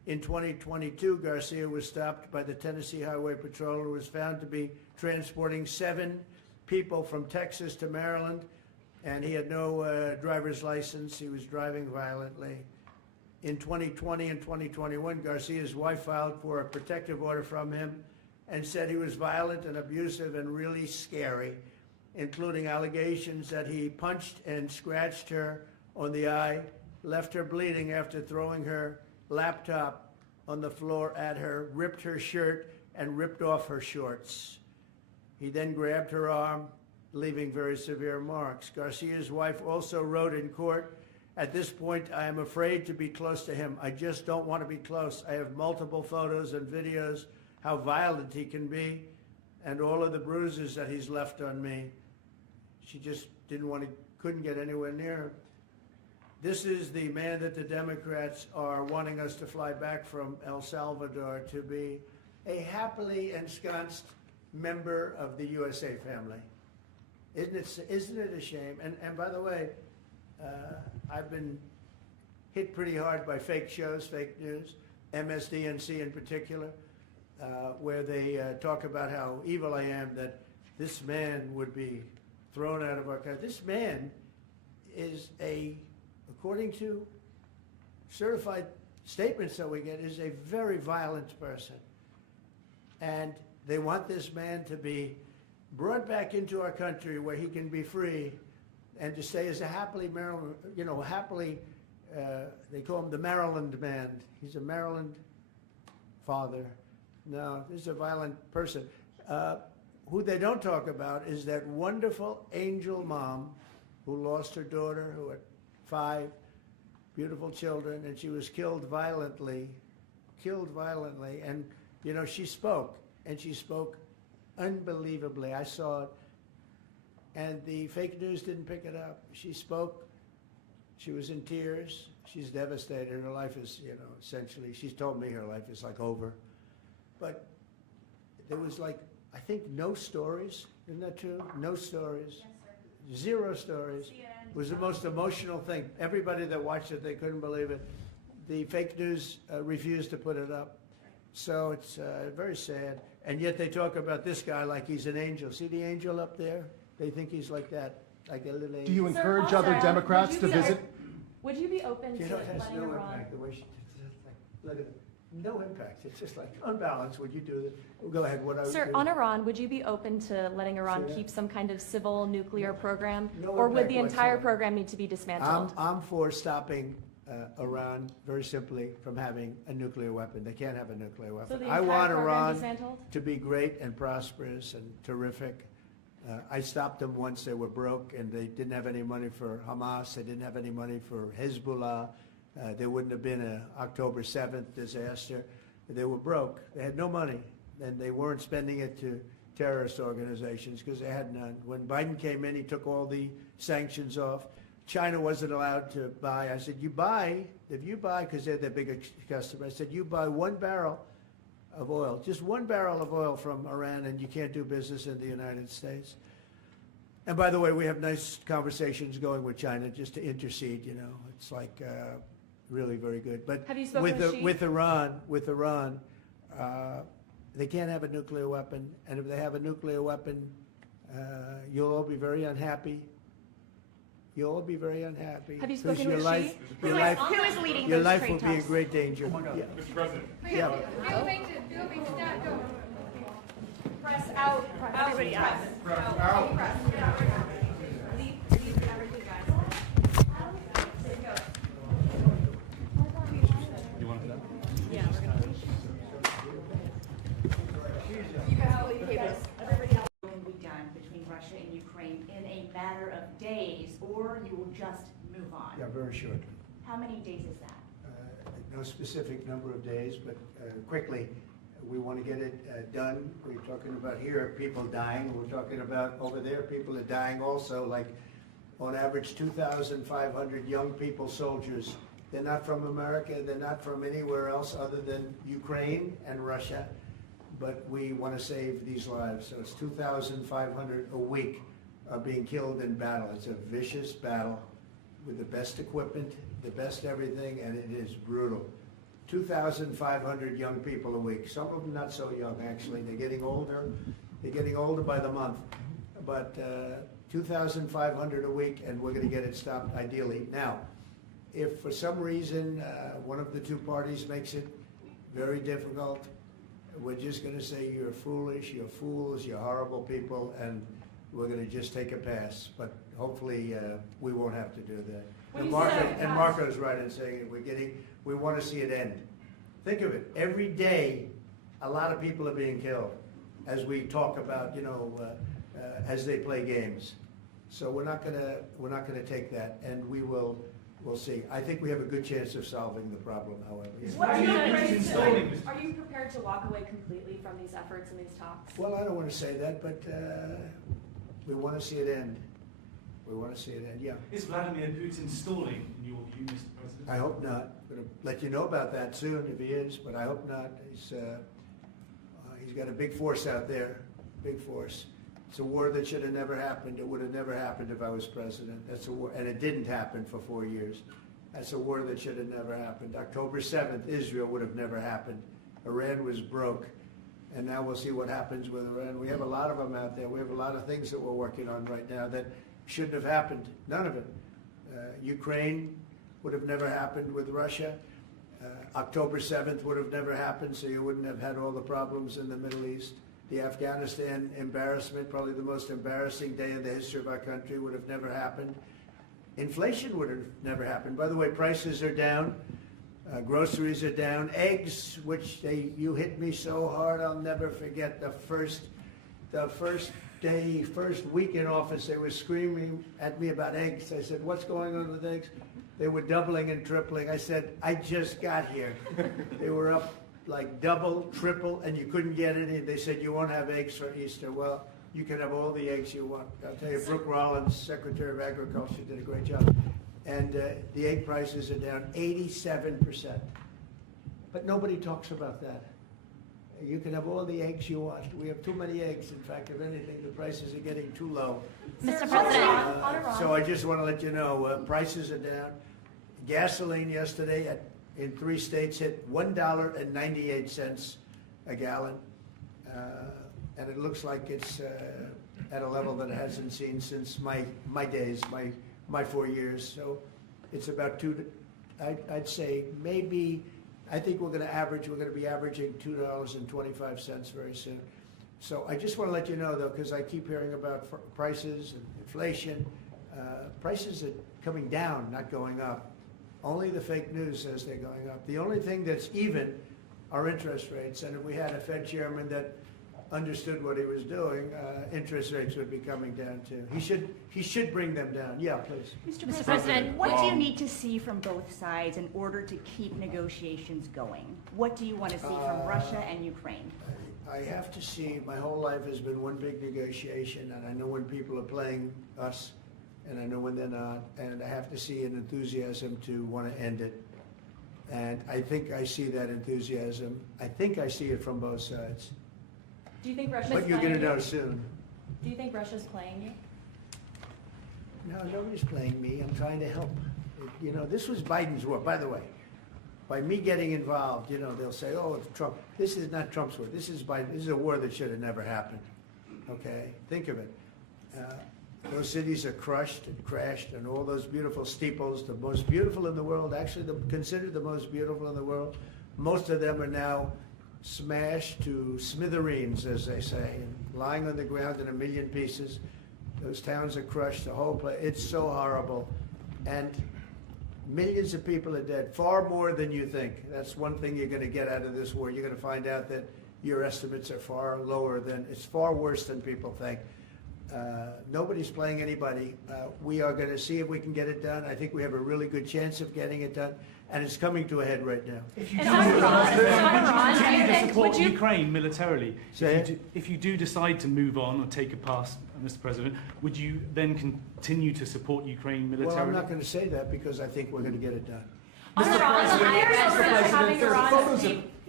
In 2022, Garcia was stopped by the Tennessee Highway Patrol and was found to be transporting 7 people from Texas to Maryland, and he had no driver's license. He was driving violently. In 2020 and 2021, Garcia's wife filed for a protective order from him and said he was violent and abusive and really scary, including allegations that he punched and scratched her on the eye, left her bleeding after throwing her laptop on the floor at her, ripped her shirt, and ripped off her shorts. He then grabbed her arm, leaving very severe marks. Garcia's wife also wrote in court, "At this point, I am afraid to be close to him. I just don't want to be close. I have multiple photos and videos how violent he can be and all of the bruises that he's left on me." She just couldn't get anywhere near him. This is the man that the Democrats are wanting us to fly back from El Salvador to be a happily ensconced member of the USA family. Isn't it a shame? And by the way, I've been hit pretty hard by fake shows, fake news, MSDNC in particular, where they talk about how evil I am, that this man would be thrown out of our country. This man is according to certified statements that we get, is a very violent person. And they want this man to be brought back into our country where he can be free and to stay as a happily Maryland, they call him the Maryland man. He's a Maryland father. No, this is a violent person. Who they don't talk about is that wonderful angel mom who lost her daughter, who had 5 beautiful children, and she was killed violently. And, she spoke, and she spoke unbelievably. I saw it. And the fake news didn't pick it up. She spoke. She was in tears. She's devastated. Her life is, essentially, she's told me her life is like over. But there was I think no stories. Isn't that true? No stories. Yes, sir. 0 stories. It was the most emotional thing. Everybody that watched it, they couldn't believe it. The fake news refused to put it up. So it's very sad. And yet they talk about this guy like he's an angel. See the angel up there? They think he's like that, like a little angel. Do you Sir, encourage also, other Democrats to would you be- visit? Would you be open to It has letting no Iran? impact. The way she look at it. No impact. It's just like unbalanced. Would you do that? Go ahead. What I would Sir, do. on Iran, would you be open to letting Iran Say that. keep some kind of civil nuclear program? No Or would impact the entire whatsoever. program need to be dismantled? I'm for stopping Iran very simply from having a nuclear weapon. They can't have a nuclear So weapon. the I entire want program Iran dismantled? to be great and prosperous and terrific. I stopped them once they were broke and they didn't have any money for Hamas. They didn't have any money for Hezbollah. There wouldn't have been an October 7th disaster. They were broke. They had no money, and they weren't spending it to terrorist organizations because they had none. When Biden came in, he took all the sanctions off. China wasn't allowed to buy. I said, if you buy, because they're their biggest customer, I said, you buy 1 barrel of oil, just 1 barrel of oil from Iran, and you can't do business in the United States. And by the way, we have nice conversations going with China just to intercede, It's like really very good. But Have you spoken with Xi? with Iran, they can't have a nuclear weapon. And if they have a nuclear weapon, you'll all be very unhappy. You'll all be very unhappy. Have you 'Cause spoken with Xi? your life, Who is leading your those life trade will be in talks? great danger. Yeah. Mr. President. Yeah. Press out. Everybody out. You want that? Will be done between Russia and Ukraine in a matter of days, or you will just move on? Yeah, very shortly. How many days is that? No specific number of days, but quickly. We want to get it done. We're talking about here, people dying. We're talking about over there, people are dying also, like on average 2,500 young people, soldiers. They're not from America. They're not from anywhere else other than Ukraine and Russia. But we want to save these lives. So it's 2,500 a week are being killed in battle. It's a vicious battle with the best equipment, the best everything, and it is brutal. 2,500 young people a week. Some of them not so young, actually. They're getting older. They're getting older by the month. But 2,500 a week, and we're going to get it stopped ideally. Now, if for some reason one of the two parties makes it very difficult, we're just going to say you're foolish, you're fools, you're horrible people, and we're going to just take a pass. But hopefully we won't have to do that. When And you say pass- Marco's right in saying it. We want to see it end. Think of it. Every day, a lot of people are being killed as we talk about, as they play games. So we're not gonna take that, and we'll see. I think we have a good chance of solving the problem, however. Yeah. What are you It's prepared installing- are you prepared to walk away completely from these efforts and these talks? Well, I don't want to say that, but we want to see it end. We want to see it end, yeah. Is Vladimir Putin stalling, in your view, Mr. President? I hope not. I'm going to let you know about that soon if he is, but I hope not. He's got a big force out there, big force. It's a war that should have never happened. It would have never happened if I was president. That's a war, and it didn't happen for 4 years. That's a war that should have never happened. October 7th, Israel would have never happened. Iran was broke, and now we'll see what happens with Iran. We have a lot of them out there. We have a lot of things that we're working on right now that shouldn't have happened. None of it. Ukraine would have never happened with Russia. October 7th would have never happened, so you wouldn't have had all the problems in the Middle East. The Afghanistan embarrassment, probably the most embarrassing day in the history of our country, would have never happened. Inflation would have never happened. By the way, prices are down. Groceries are down. Eggs, which you hit me so hard, I'll never forget the first week in office, they were screaming at me about eggs. I said, what's going on with eggs? They were doubling and tripling. I said, I just got here. They were up like double, triple, and you couldn't get any. They said, you won't have eggs for Easter. Well, you can have all the eggs you want. I'll tell you, Brooke Rollins, Secretary of Agriculture, did a great job. And the egg prices are down 87%. But nobody talks about that. You can have all the eggs you want. We have too many eggs. In fact, if anything, the prices are getting too low. Mr. President. President. So I just want to let you know, prices are down. Gasoline yesterday in 3 states hit $1.98 a gallon. And it looks like it's at a level that it hasn't seen since my days, my 4 years. So it's about I'd say maybe, I think we're going to be averaging $2.25 very soon. So I just want to let you know, though, because I keep hearing about prices and inflation. Prices are coming down, not going up. Only the fake news says they're going up. The only thing that's even are interest rates. And if we had a Fed chairman that understood what he was doing, interest rates would be coming down too. He should bring them down. Yeah, please. Mr. President, what do you need to see from both sides in order to keep negotiations going? What do you want to see from Russia and Ukraine? I have to see, my whole life has been one big negotiation, and I know when people are playing us, and I know when they're not, and I have to see an enthusiasm to want to end it. And I think I see that enthusiasm. I think I see it from both sides. Do you think Russia's But you're playing going to you? know soon. Do you think Russia's playing you? No, nobody's playing me. I'm trying to help. You know, this was Biden's war, by the way. By me getting involved, they'll say, oh, it's Trump. This is not Trump's war. This is Biden. This is a war that should have never happened. Okay? Think of it. Those cities are crushed and crashed, and all those beautiful steeples, the most beautiful in the world, actually considered the most beautiful in the world, most of them are now smashed to smithereens, as they say, and lying on the ground in a million pieces. Those towns are crushed, the whole place. It's so horrible. And millions of people are dead, far more than you think. That's one thing you're going to get out of this war. You're going to find out that your estimates are far lower than, it's far worse than people think. Nobody's playing anybody. We are going to see if we can get it done. I think we have a really good chance of getting it done, and it's coming to a head right now. If you And do Iran, continue to and support would you- Ukraine militarily, Say if you do decide to move on or take a pass, Mr. President, would you then continue to support Ukraine militarily? Well, I'm not going to say that because I think we're going to get it done. On Iran, President, having there are Iran photos speak- There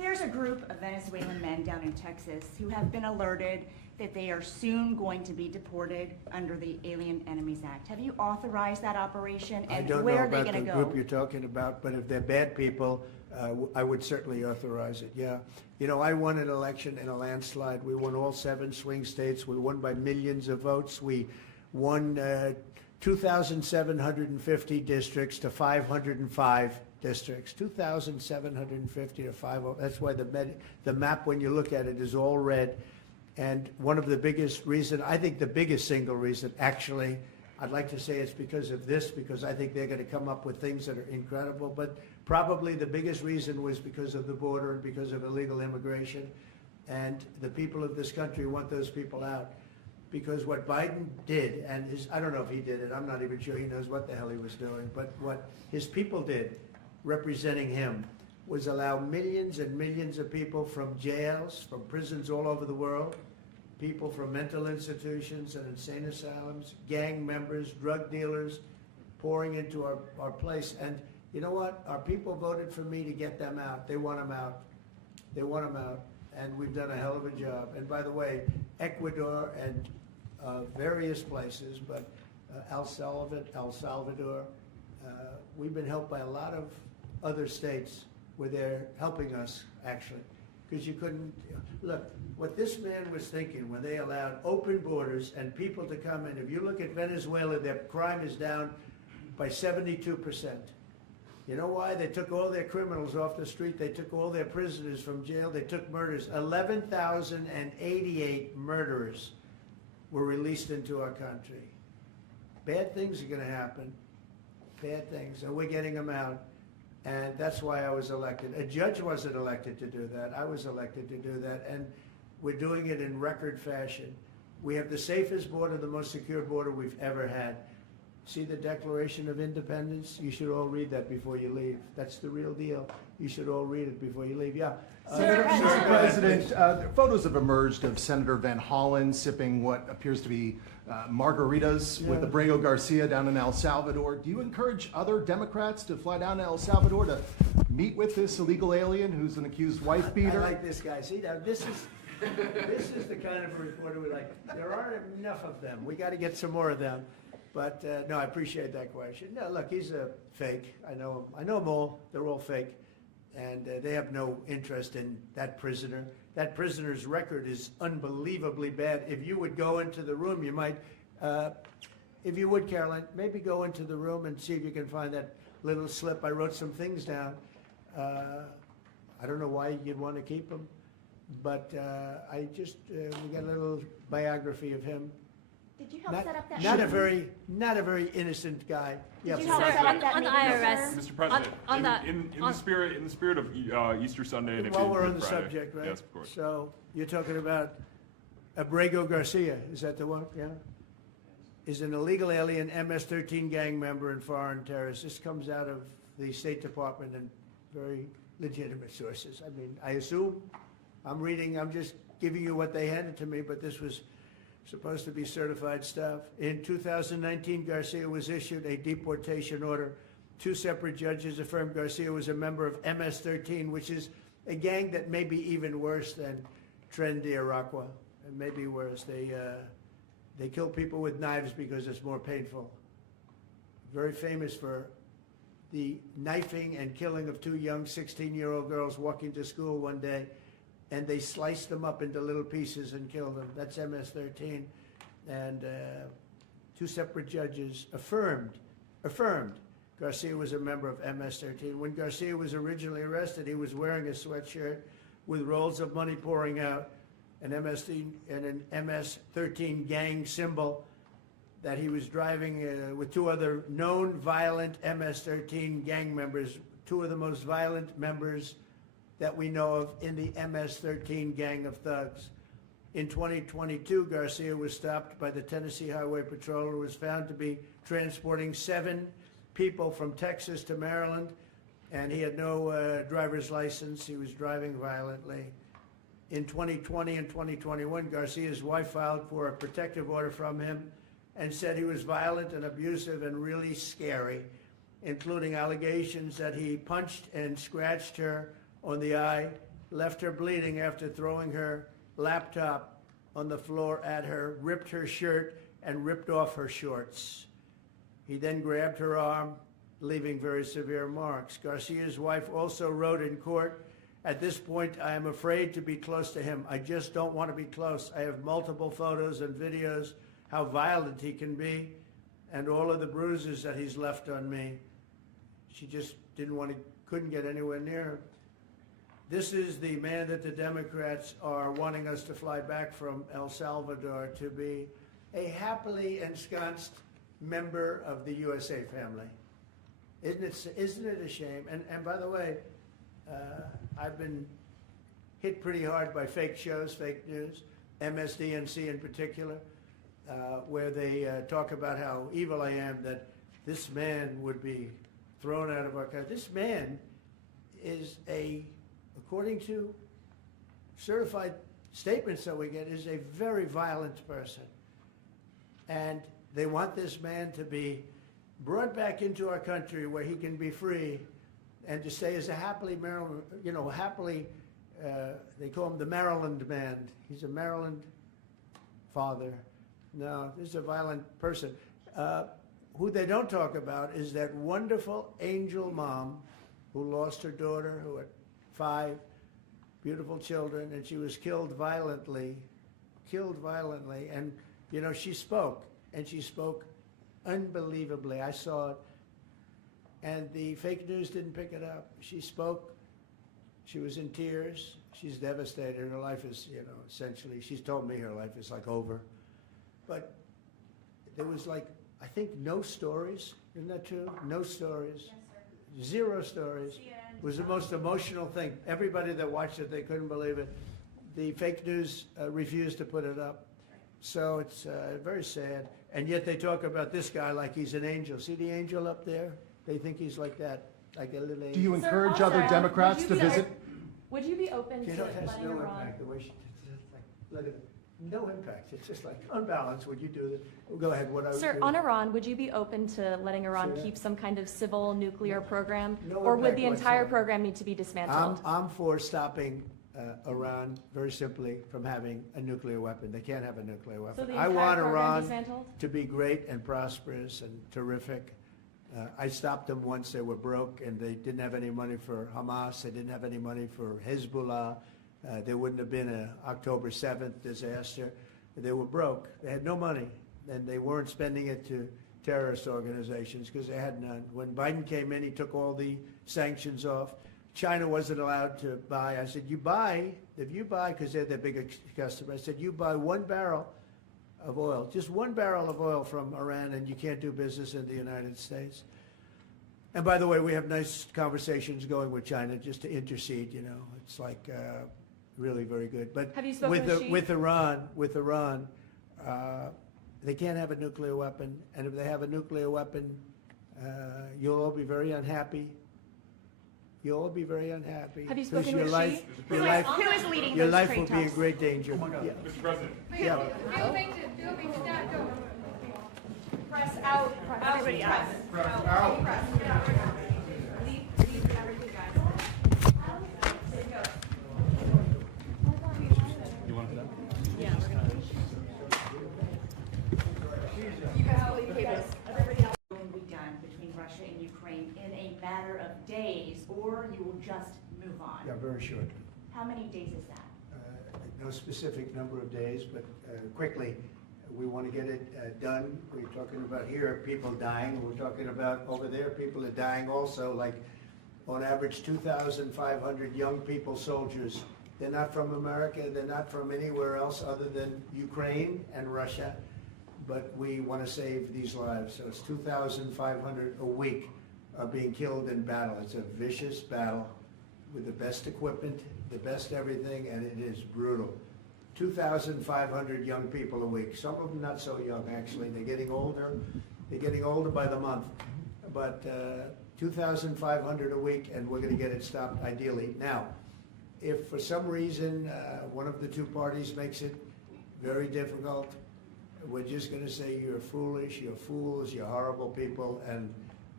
there's a group of Venezuelan men down in Texas who have been alerted that they are soon going to be deported under the Alien Enemies Act. Have you authorized that operation, I and don't know where are they about going the to go? group you're talking about, but if they're bad people, I would certainly authorize it, yeah. You know, I won an election in a landslide. We won all 7 swing states. We won by millions of votes. We won 2,750 districts to 505 districts. 2,750 to 505. That's why the map, when you look at it, is all red. And one of the biggest reason, I think the biggest single reason, actually, I'd like to say it's because of this, because I think they're going to come up with things that are incredible, but probably the biggest reason was because of the border and because of illegal immigration. And the people of this country want those people out. Because what Biden did, and I don't know if he did it, I'm not even sure he knows what the hell he was doing, but what his people did, representing him, was allow millions and millions of people from jails, from prisons all over the world, people from mental institutions and insane asylums, gang members, drug dealers, pouring into our place. And you know what? Our people voted for me to get them out. They want them out. They want them out. And we've done a hell of a job. And by the way, Ecuador and various places, but El Salvador, we've been helped by a lot of other states where they're helping us, actually. Because you couldn't, look, what this man was thinking when they allowed open borders and people to come in, if you look at Venezuela, their crime is down by 72%. You know why? They took all their criminals off the street. They took all their prisoners from jail. They took murders. 11,088 murderers were released into our country. Bad things are going to happen. Bad things. And we're getting them out. And that's why I was elected. A judge wasn't elected to do that. I was elected to do that. And we're doing it in record fashion. We have the safest border, the most secure border we've ever had. See the Declaration of Independence? You should all read that before you leave. That's the real deal. You should all read it before you leave. Yeah. Mr. President, photos have emerged of Senator Van Hollen sipping what appears to be margaritas with Abrego Garcia down in El Salvador. Do you encourage other Democrats to fly down to El Salvador to meet with this illegal alien who's an accused wife beater? I like this guy. See, now this is the kind of a reporter we like. There aren't enough of them. We got to get some more of them. But no, I appreciate that question. No, look, he's a fake. I know him. I know them all. They're all fake. And they have no interest in that prisoner. That prisoner's record is unbelievably bad. If you would go into the room, you might, if you would, Caroline, maybe go into the room and see if you can find that little slip. I wrote some things down. I don't know why you'd want to keep them, but we got a little biography of him. Did you help set up that Not a meeting? very innocent guy. Did you Yeah, help set up that on the meeting, IRS. sir? Mr. President, on the- in the spirit of Easter Sunday and While we're on Good the Friday. subject, right? Yes, of course. So you're talking about Abrego Garcia, is that the one? Yeah? Is an illegal alien, MS-13 gang member and foreign terrorist. This comes out of the State Department and very legitimate sources. I mean, I assume, I'm just giving you what they handed to me, but this was supposed to be certified stuff. In 2019, Garcia was issued a deportation order. 2 separate judges affirmed Garcia was a member of MS-13, which is a gang that may be even worse than Tren de Aragua. It may be worse. They kill people with knives because it's more painful. Very famous for the knifing and killing of 2 young 16-year-old girls walking to school one day, and they sliced them up into little pieces and killed them. That's MS-13. And 2 separate judges affirmed Garcia was a member of MS-13. When Garcia was originally arrested, he was wearing a sweatshirt with rolls of money pouring out, an MS-13 gang symbol that he was driving with 2 other known violent MS-13 gang members, 2 of the most violent members that we know of in the MS-13 gang of thugs. In 2022, Garcia was stopped by the Tennessee Highway Patrol and was found to be transporting 7 people from Texas to Maryland, and he had no driver's license. He was driving violently. In 2020 and 2021, Garcia's wife filed for a protective order from him and said he was violent and abusive and really scary, including allegations that he punched and scratched her on the eye left her bleeding after throwing her laptop on the floor at her, ripped her shirt, and ripped off her shorts. He then grabbed her arm, leaving very severe marks. Garcia's wife also wrote in court, "At this point, I am afraid to be close to him. I just don't want to be close. I have multiple photos and videos how violent he can be and all of the bruises that he's left on me." She just couldn't get anywhere near him. This is the man that the Democrats are wanting us to fly back from El Salvador to be a happily ensconced member of the USA family. Isn't it a shame? And by the way, I've been hit pretty hard by fake shows, fake news, MSDNC in particular, where they talk about how evil I am, that this man would be thrown out of our country. This man is according to certified statements that we get, is a very violent person. And they want this man to be brought back into our country where he can be free and to stay as a happily Maryland, they call him the Maryland man. He's a Maryland father. No, this is a violent person. Who they don't talk about is that wonderful angel mom who lost her daughter, who had 5 beautiful children, and she was killed violently. And, she spoke, and she spoke unbelievably. I saw it. And the fake news didn't pick it up. She spoke. She was in tears. She's devastated. Her life is, essentially, she's told me her life is like over. But there was I think no stories. Isn't that true? No stories. Yes, sir. 0 stories. It was the most emotional thing. Everybody that watched it, they couldn't believe it. The fake news refused to put it up. So it's very sad. And yet they talk about this guy like he's an angel. See the angel up there? They think he's like that, like a little angel. Do you Sir, encourage also, other Democrats to visit? Would you be open to It has letting no Iran? impact, the way she, look at it. No impact. It's just like unbalanced. Would you do this? Go ahead. What I would Sir, do. on Iran, would you be open to letting Iran Sure. keep some kind of civil nuclear program? No Or would impact the entire whatsoever. program need to be dismantled? I'm for stopping Iran, very simply, from having a nuclear weapon. They can't have a nuclear So weapon. the I entire want program Iran dismantled? to be great and prosperous and terrific. I stopped them once they were broke and they didn't have any money for Hamas. They didn't have any money for Hezbollah. There wouldn't have been an October 7th disaster. They were broke. They had no money, and they weren't spending it to terrorist organizations because they had none. When Biden came in, he took all the sanctions off. China wasn't allowed to buy. I said, if you buy, because they're their biggest customer, I said, you buy 1 barrel of oil, just 1 barrel of oil from Iran, and you can't do business in the United States. And by the way, we have nice conversations going with China just to intercede, It's like really very good. But Have you spoken with Xi? with Iran, they can't have a nuclear weapon. And if they have a nuclear weapon, you'll all be very unhappy. You'll all be very unhappy. Have you 'Cause spoken your with life, Xi? your life, Who is leading your those life trade will be in talks? great danger. Yeah. Mr. President. Yeah. Press out. Everybody out. Leave everything, guys. You want that? Yeah, we're gonna. You guys will leave cables. Everybody else. Will be done between Russia and Ukraine in a matter of days, or you will just move on? Yeah, very short. How many days is that? No specific number of days, but quickly, we want to get it done. We're talking about here, people dying. We're talking about over there, people are dying also, like on average 2,500 young people, soldiers. They're not from America, they're not from anywhere else other than Ukraine and Russia, but we want to save these lives. So it's 2,500 a week are being killed in battle. It's a vicious battle with the best equipment, the best everything, and it is brutal. 2,500 young people a week. Some of them not so young, actually. They're getting older. They're getting older by the month. But 2,500 a week, and we're going to get it stopped ideally. Now, if for some reason one of the two parties makes it very difficult, we're just going to say you're foolish, you're fools, you're horrible people, and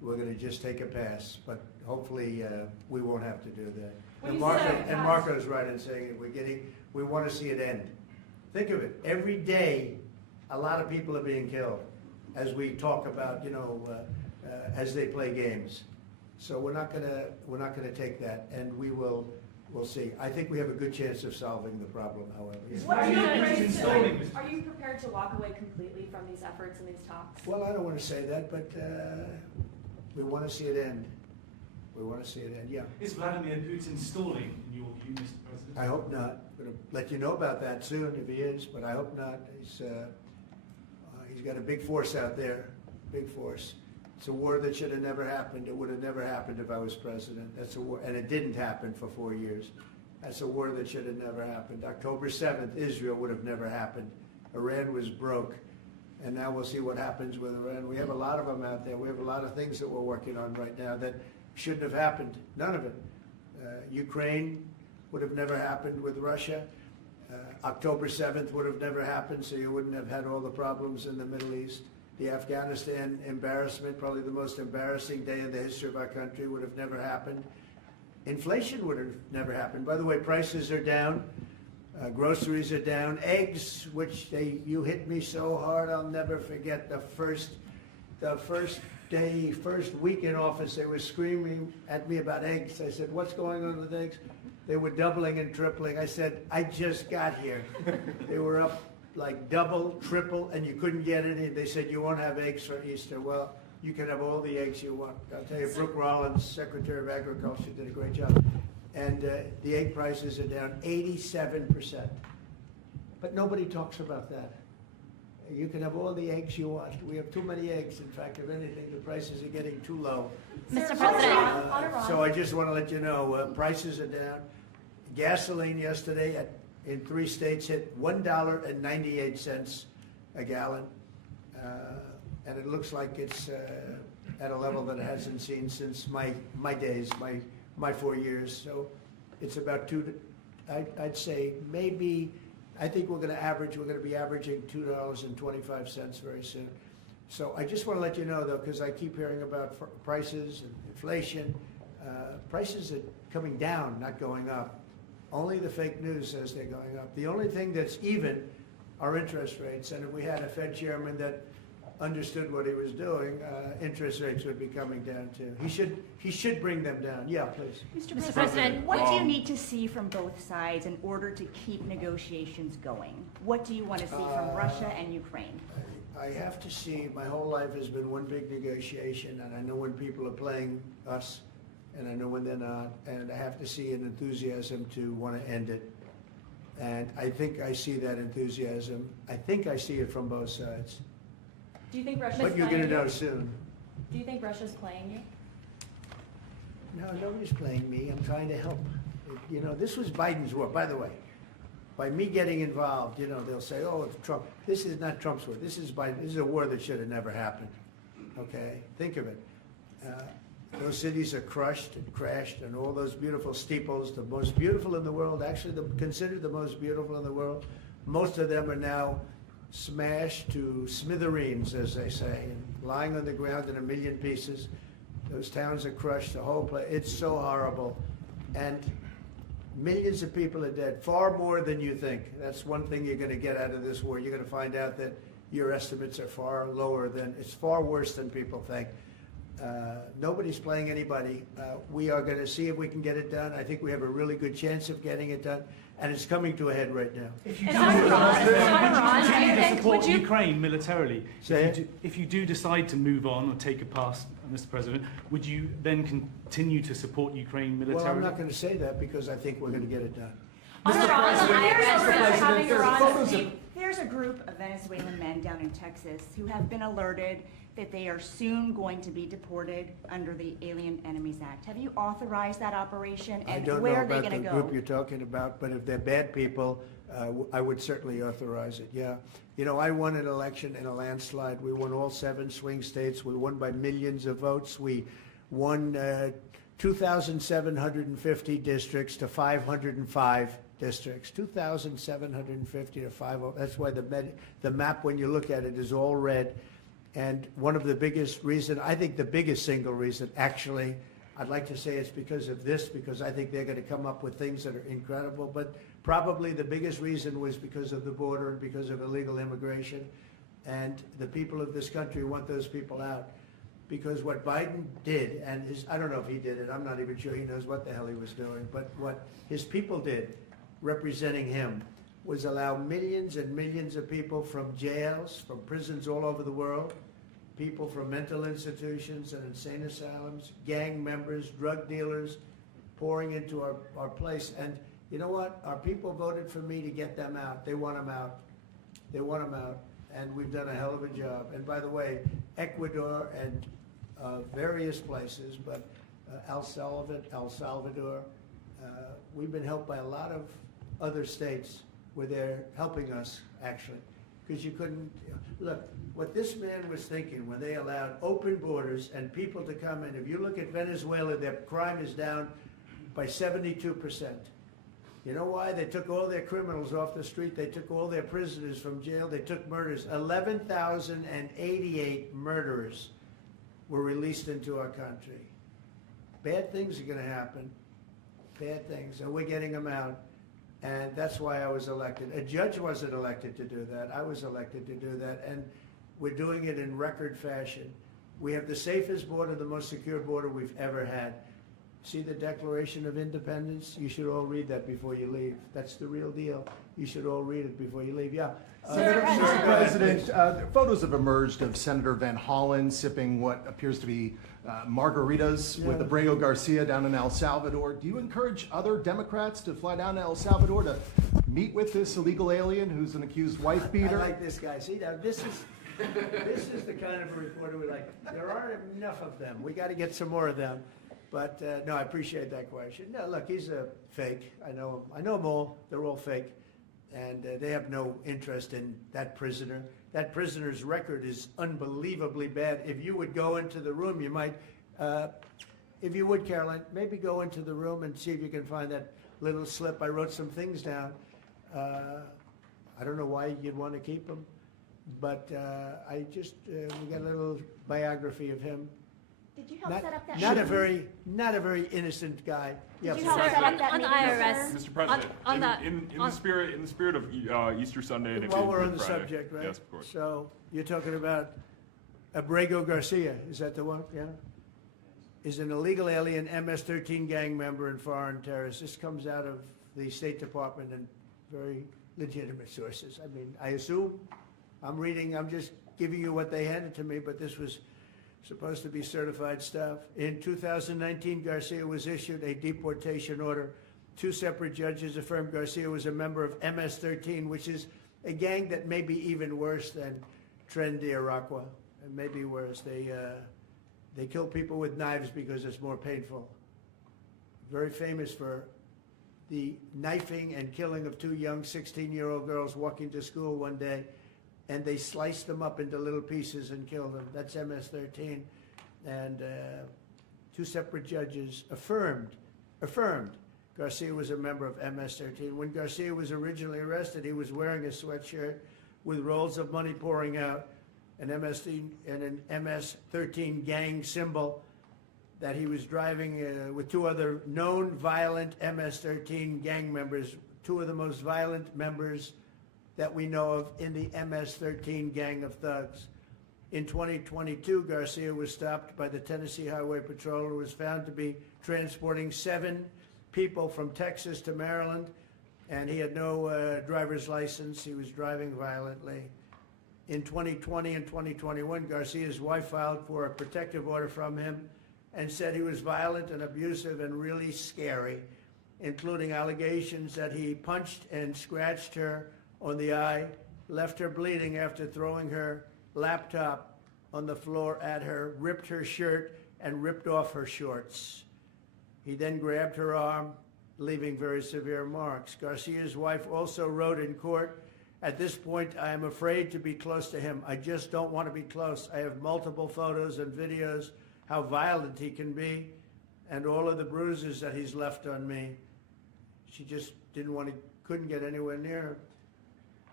we're gonna just take a pass, but hopefully, we won't have to do that. When And you Marco, say and pass- Marco's right in saying it, we wanna see it end. Think of it, every day, a lot of people are being killed, as we talk about, as they play games. So we're not gonna take that, and we'll see. I think we have a good chance of solving the problem, however. Yeah. What are you Installing- afraid to, are you prepared to walk away completely from these efforts and these talks? Well, I don't want to say that, but we want to see it end. We want to see it end, yeah. Is Vladimir Putin stalling, in your view, Mr. President? I hope not. I'm going to let you know about that soon if he is, but I hope not. He's got a big force out there, big force. It's a war that should have never happened. It would have never happened if I was president. That's a war, and it didn't happen for 4 years. That's a war that should have never happened. October 7th, Israel would have never happened. Iran was broke, and now we'll see what happens with Iran. We have a lot of them out there. We have a lot of things that we're working on right now that shouldn't have happened. None of it. Ukraine would have never happened with Russia. October 7th would have never happened, so you wouldn't have had all the problems in the Middle East. The Afghanistan embarrassment, probably the most embarrassing day in the history of our country, would have never happened. Inflation would have never happened. By the way, prices are down. Groceries are down. Eggs, which you hit me so hard, I'll never forget the first week in office, they were screaming at me about eggs. I said, what's going on with eggs? They were doubling and tripling. I said, I just got here. They were up like double, triple, and you couldn't get any. They said, you won't have eggs for Easter. Well, you can have all the eggs you want. I'll tell you, Brooke Rollins, Secretary of Agriculture, did a great job. And the egg prices are down 87%. But nobody talks about that. You can have all the eggs you want. We have too many eggs. In fact, if anything, the prices are getting too low. Mr. On President. Iran. So I just want to let you know, prices are down. Gasoline yesterday in 3 states hit $1.98 a gallon. And it looks like it's at a level that it hasn't seen since my days, my 4 years. So it's about I'd say maybe, I think we're going to be averaging $2.25 very soon. So I just want to let you know, though, because I keep hearing about prices and inflation. Prices are coming down, not going up. Only the fake news says they're going up. The only thing that's even are interest rates. And if we had a Fed chairman that understood what he was doing, interest rates would be coming down too. He should bring them down. Yeah, please. Mr. President, what do you need to see from both sides in order to keep negotiations going? What do you want to see from Russia and Ukraine? I have to see, my whole life has been one big negotiation, and I know when people are playing us, and I know when they're not, and I have to see an enthusiasm to want to end it. And I think I see that enthusiasm. I think I see it from both sides. Do you think Russia's But you're playing going to you? know soon. Do you think Russia's playing you? No, nobody's playing me. I'm trying to help. This was Biden's war, by the way. By me getting involved, they'll say, oh, it's Trump. This is not Trump's war. This is Biden. This is a war that should have never happened. Okay? Think of it. Those cities are crushed and crashed, and all those beautiful steeples, the most beautiful in the world, actually considered the most beautiful in the world, most of them are now smashed to smithereens, as they say, and lying on the ground in a million pieces. Those towns are crushed, the whole place. It's so horrible. And millions of people are dead, far more than you think. That's one thing you're going to get out of this war. You're going to find out that your estimates are far lower than, it's far worse than people think. Nobody's playing anybody. We are going to see if we can get it done. I think we have a really good chance of getting it done, and it's coming to a head right now. If you It's do, on Iran. would you It's on Iran. continue I to think, support would you- Ukraine militarily? Say it. If you do decide to move on or take a pass, Mr. President, would you then continue to support Ukraine militarily? Well, I'm not going to say that because I think we're going to get it done. On Iran, I read having Iran speak. There's a group of Venezuelan men down in Texas who have been alerted that they are soon going to be deported under the Alien Enemies Act. Have you authorized that operation, I and don't know where are they about going the to go? group you're talking about, but if they're bad people, I would certainly authorize it, yeah. I won an election in a landslide. We won all 7 swing states. We won by millions of votes. We won 2,750 districts to 505 districts. 2,750 to 505. That's why the map, when you look at it, is all red. And one of the biggest reason, I think the biggest single reason, actually, I'd like to say it's because of this, because I think they're going to come up with things that are incredible, but probably the biggest reason was because of the border and because of illegal immigration. And the people of this country want those people out. Because what Biden did, and I don't know if he did it, I'm not even sure he knows what the hell he was doing, but what his people did, representing him, was allow millions and millions of people from jails, from prisons all over the world, people from mental institutions and insane asylums, gang members, drug dealers, pouring into our place. And you know what? Our people voted for me to get them out. They want them out. They want them out. And we've done a hell of a job. And by the way, Ecuador and various places, but El Salvador, we've been helped by a lot of other states where they're helping us, actually. Because you couldn't, look, what this man was thinking when they allowed open borders and people to come in, if you look at Venezuela, their crime is down by 72%. You know why? They took all their criminals off the street. They took all their prisoners from jail. They took murders. 11,088 murderers were released into our country. Bad things are going to happen. Bad things. And we're getting them out. And that's why I was elected. A judge wasn't elected to do that. I was elected to do that. And we're doing it in record fashion. We have the safest border, the most secure border we've ever had. See the Declaration of Independence? You should all read that before you leave. That's the real deal. You should all read it before you leave. Yeah. Mr. President, photos have emerged of Senator Van Hollen sipping what appears to be margaritas with Abrego Garcia down in El Salvador. Do you encourage other Democrats to fly down to El Salvador to meet with this illegal alien who's an accused wife beater? I like this guy. See, now this is the kind of a reporter we like. There aren't enough of them. We got to get some more of them. But no, I appreciate that question. No, look, he's a fake. I know him. I know them all. They're all fake. And they have no interest in that prisoner. That prisoner's record is unbelievably bad. If you would go into the room, you might, if you would, Caroline, maybe go into the room and see if you can find that little slip. I wrote some things down. I don't know why you'd want to keep them, but we got a little biography of him. Did you help set up that Not a meeting? very innocent guy. Did you sir. help set up that on meeting, IRS. sir? Mr. President, in the spirit of Easter Sunday and While we're Good on the Friday. subject, right? Yes, of course. So you're talking about Abrego Garcia, is that the one? Yeah? Is an illegal alien MS-13 gang member and foreign terrorist. This comes out of the State Department and very legitimate sources. I mean, I assume, I'm just giving you what they handed to me, but this was supposed to be certified stuff. In 2019, Garcia was issued a deportation order. 2 separate judges affirmed Garcia was a member of MS-13, which is a gang that may be even worse than Tren de Aragua, and maybe worse. They kill people with knives because it's more painful. Very famous for the knifing and killing of 2 young 16-year-old girls walking to school one day, and they sliced them up into little pieces and killed them. That's MS-13. And 2 separate judges affirmed Garcia was a member of MS-13. When Garcia was originally arrested, he was wearing a sweatshirt with rolls of money pouring out, an MS-13 gang symbol that he was driving with 2 other known violent MS-13 gang members, 2 of the most violent members that we know of in the MS-13 gang of thugs. In 2022, Garcia was stopped by the Tennessee Highway Patrol and was found to be transporting 7 people from Texas to Maryland, and he had no driver's license. He was driving violently. In 2020 and 2021, Garcia's wife filed for a protective order from him and said he was violent and abusive and really scary, including allegations that he punched and scratched her on the eye, left her bleeding after throwing her laptop on the floor at her, ripped her shirt, and ripped off her shorts. He then grabbed her arm, leaving very severe marks. Garcia's wife also wrote in court, "At this point, I am afraid to be close to him. I just don't want to be close. I have multiple photos and videos how violent he can be and all of the bruises that he's left on me." She just couldn't get anywhere near him.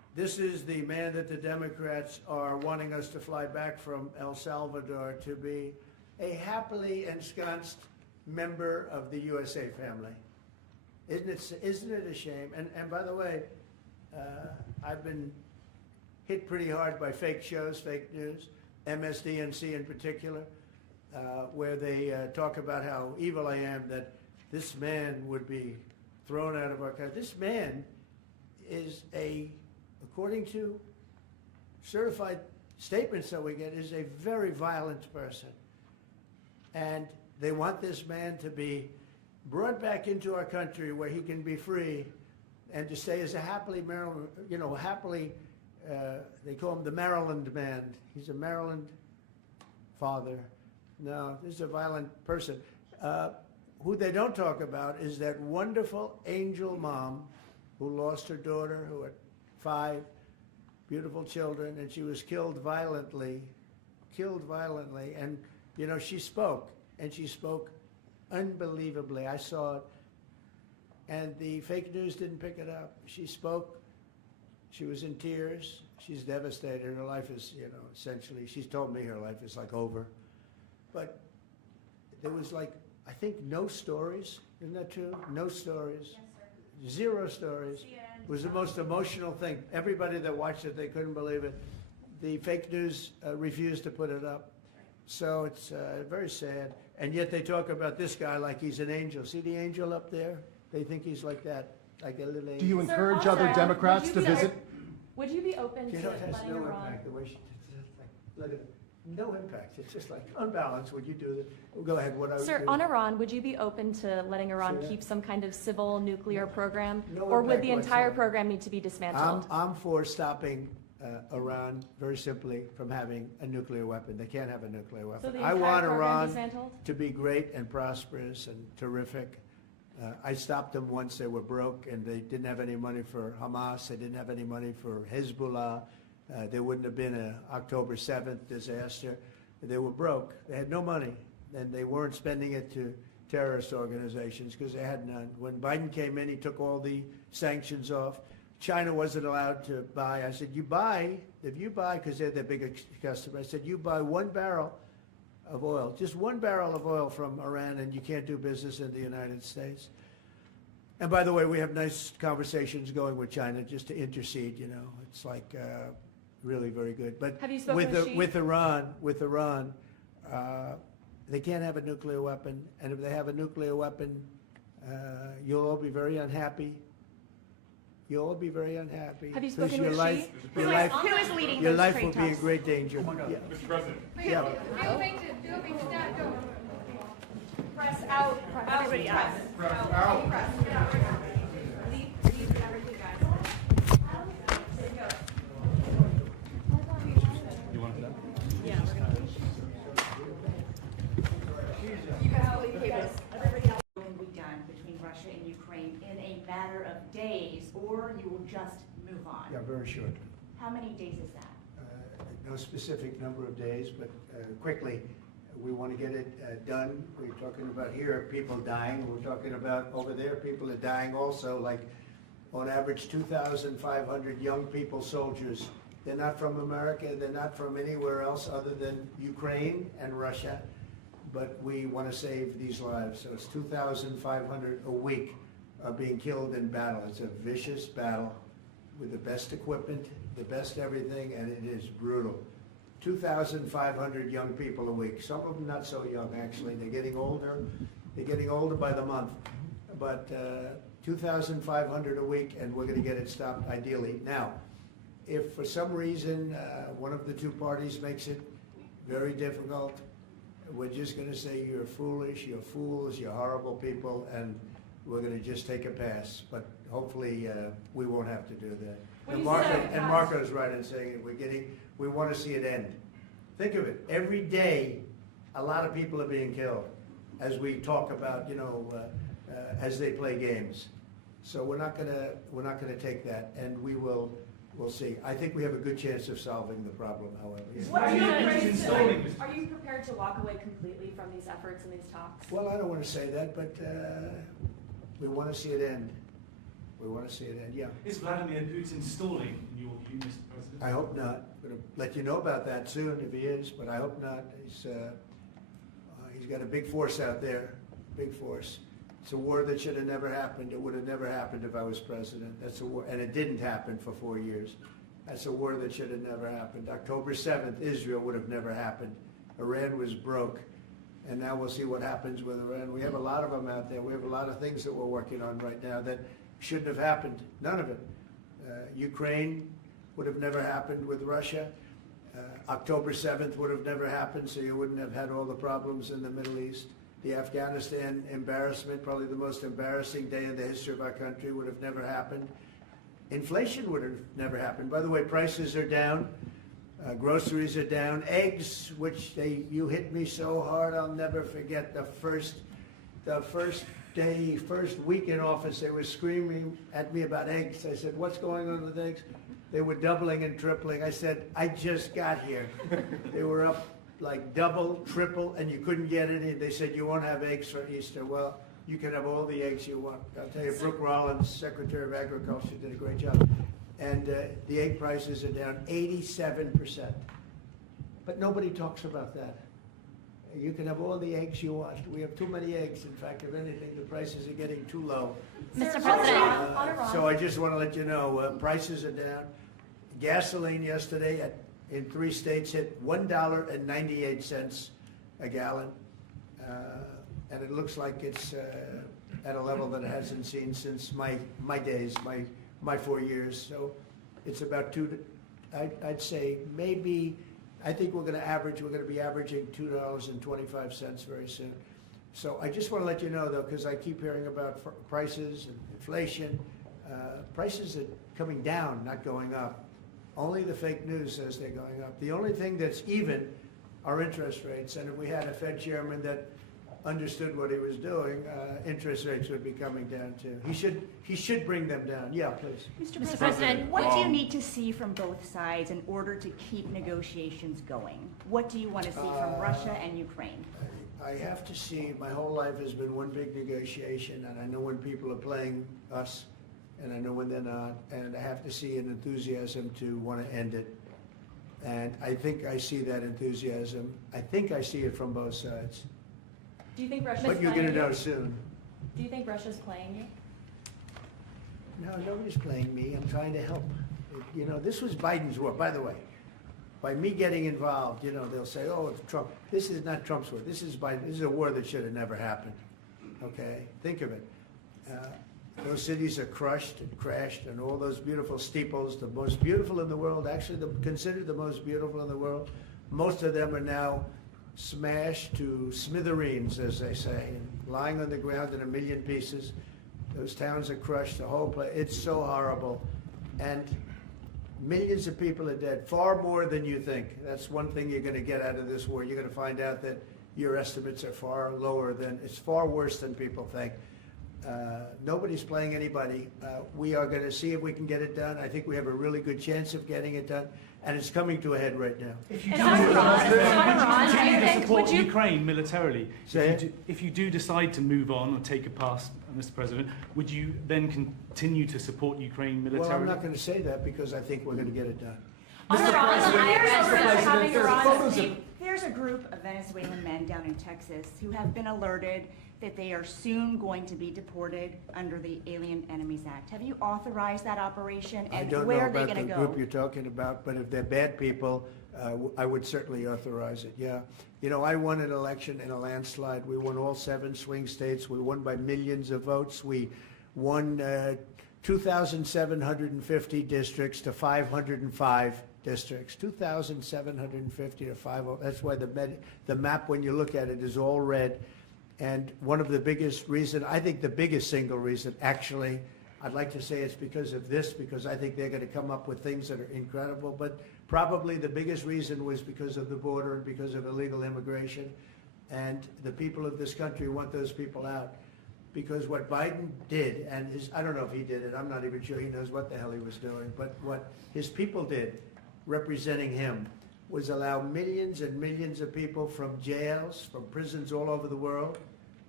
This is the man that the Democrats are wanting us to fly back from El Salvador to be a happily ensconced member of the USA family. Isn't it a shame? And by the way, I've been hit pretty hard by fake shows, fake news, MSDNC in particular, where they talk about how evil I am, that this man would be thrown out of our country. This man is according to certified statements that we get, is a very violent person. And they want this man to be brought back into our country where he can be free and to stay as a happily Maryland, they call him the Maryland man. He's a Maryland father. No, this is a violent person. Who they don't talk about is that wonderful angel mom who lost her daughter, who had 5 beautiful children, and she was killed violently. And, she spoke, and she spoke unbelievably. I saw it, and the fake news didn't pick it up. She spoke. She was in tears. She's devastated. Her life is, essentially, she's told me her life is like over. But there was I think no stories. Isn't that true? No stories. Yes, sir. 0 stories. It was the most emotional thing. Everybody that watched it, they couldn't believe it. The fake news refused to put it up. So it's very sad. And yet they talk about this guy like he's an angel. See the angel up there? They think he's like that, like a little angel. Do you Sir, encourage also, other Democrats would to you be- visit? Would you be open to It has letting no Iran? impact the way she did it. Look at it. No impact. It's just like unbalanced. Would you do that? Go ahead. What I would Sir, do. on Iran, would you be open to letting Iran Say that. keep some kind of civil nuclear program? No Or would impact the entire whatsoever. program need to be dismantled? I'm for stopping Iran very simply from having a nuclear weapon. They can't have a nuclear So weapon. the I entire want program Iran dismantled? to be great and prosperous and terrific. I stopped them once they were broke and they didn't have any money for Hamas. They didn't have any money for Hezbollah. There wouldn't have been an October 7th disaster. They were broke. They had no money, and they weren't spending it to terrorist organizations because they had none. When Biden came in, he took all the sanctions off. China wasn't allowed to buy. I said, if you buy, because they're their biggest customer, I said, you buy 1 barrel of oil, just 1 barrel of oil from Iran, and you can't do business in the United States. And by the way, we have nice conversations going with China just to intercede, It's like really very good. But Have you spoken with Xi? with Iran, they can't have a nuclear weapon. And if they have a nuclear weapon, you'll all be very unhappy. You'll all be very unhappy. Have you because spoken your with life, Xi? your life, Who is leading your those life trade will be in talks? great danger. Yeah. Mr. President. Yeah. Press out. Everybody out. Press out. Leave everything, guys. You want to? Yeah, we're gonna. What can be done between Russia and Ukraine in a matter of days, or you will just move on? Yeah, very short. How many days is that? No specific number of days, but quickly, we want to get it done. We're talking about here, people dying. We're talking about over there, people are dying also, like on average 2,500 young people, soldiers. They're not from America, they're not from anywhere else other than Ukraine and Russia, but we want to save these lives. So it's 2,500 a week are being killed in battle. It's a vicious battle with the best equipment, the best everything, and it is brutal. 2,500 young people a week. Some of them not so young, actually. They're getting older. They're getting older by the month. But 2,500 a week, and we're going to get it stopped ideally. Now, if for some reason one of the two parties makes it very difficult, we're just going to say you're foolish, you're fools, you're horrible people, and we're going to just take a pass. But hopefully we won't have to do that. When And you say that, Marco's right in saying it. We want to see it end. Think of it. Every day, a lot of people are being killed, as we talk about, as they play games. So we're not gonna take that, and we'll see. I think we have a good chance of solving the problem, however. Yeah. What are you Installing- Are you prepared to walk away completely from these efforts and these talks? Well, I don't want to say that, but we want to see it end. We want to see it end, yeah. Is Vladimir Putin stalling, in your view, Mr. President? I hope not. I'm going to let you know about that soon if he is, but I hope not. He's got a big force out there, big force. It's a war that should have never happened. It would have never happened if I was president. That's a war, and it didn't happen for 4 years. That's a war that should have never happened. October 7th, Israel would have never happened. Iran was broke, and now we'll see what happens with Iran. We have a lot of them out there. We have a lot of things that we're working on right now that shouldn't have happened. None of it. Ukraine would have never happened with Russia. October 7th would have never happened, so you wouldn't have had all the problems in the Middle East. The Afghanistan embarrassment, probably the most embarrassing day in the history of our country, would have never happened. Inflation would have never happened. By the way, prices are down. Groceries are down. Eggs, which you hit me so hard, I'll never forget the first week in office, they were screaming at me about eggs. I said, what's going on with eggs? They were doubling and tripling. I said, I just got here. They were up like double, triple, and you couldn't get any. They said, you won't have eggs for Easter. Well, you can have all the eggs you want. I'll tell you, Brooke Rollins, Secretary of Agriculture, did a great job. And the egg prices are down 87%. But nobody talks about that. You can have all the eggs you want. We have too many eggs. In fact, if anything, the prices are getting too low. Mr. President. So I just want to let you know, prices are down. Gasoline yesterday in 3 states hit $1.98 a gallon. And it looks like it's at a level that it hasn't seen since my days, my 4 years. So it's about I'd say maybe, I think we're going to be averaging $2.25 very soon. So I just want to let you know, though, because I keep hearing about prices and inflation. Prices are coming down, not going up. Only the fake news says they're going up. The only thing that's even are interest rates. And if we had a Fed chairman that understood what he was doing, interest rates would be coming down too. He should bring them down. Yeah, please. Mr. President, what do you need to see from both sides in order to keep negotiations going? What do you want to see from Russia and Ukraine? I have to see, my whole life has been one big negotiation, and I know when people are playing us, and I know when they're not, and I have to see an enthusiasm to want to end it. And I think I see that enthusiasm. I think I see it from both sides. Do you think Russia's But you're playing going to you? know soon. Do you think Russia's playing you? No, nobody's playing me. I'm trying to help. You know, this was Biden's war, by the way. By me getting involved, you know, they'll say, oh, it's Trump. This is not Trump's war. This is Biden. This is a war that should have never happened. Okay? Think of it. Those cities are crushed and crashed, and all those beautiful steeples, the most beautiful in the world, actually considered the most beautiful in the world, most of them are now smashed to smithereens, as they say, and lying on the ground in a million pieces. Those towns are crushed, the whole place. It's so horrible. And millions of people are dead, far more than you think. That's one thing you're going to get out of this war. You're going to find out that your estimates are far lower than, it's far worse than people think. Nobody's playing anybody. We are going to see if we can get it done. I think we have a really good chance of getting it done, and it's coming to a head right now. If you And do, on Iran, would you do you think- support would you- Ukraine militarily? Say If you do decide to move on or take a pass, Mr. President, would you then continue to support Ukraine militarily? Well, I'm not going to say that because I think we're going to get it done. On Iran, the IRS is having Iran speak. There's a group of Venezuelan men down in Texas who have been alerted that they are soon going to be deported under the Alien Enemies Act. Have you authorized that operation, I and don't know where are they about going the to go? group you're talking about, but if they're bad people, I would certainly authorize it, yeah. You know, I won an election in a landslide. We won all 7 swing states. We won by millions of votes. We won 2,750 districts to 505 districts. 2,750 to 505. That's why the map, when you look at it, is all red. And one of the biggest reason, I think the biggest single reason, actually, I'd like to say it's because of this, because I think they're going to come up with things that are incredible, but probably the biggest reason was because of the border and because of illegal immigration. And the people of this country want those people out. Because what Biden did, and I don't know if he did it, I'm not even sure he knows what the hell he was doing, but what his people did, representing him, was allow millions and millions of people from jails, from prisons all over the world,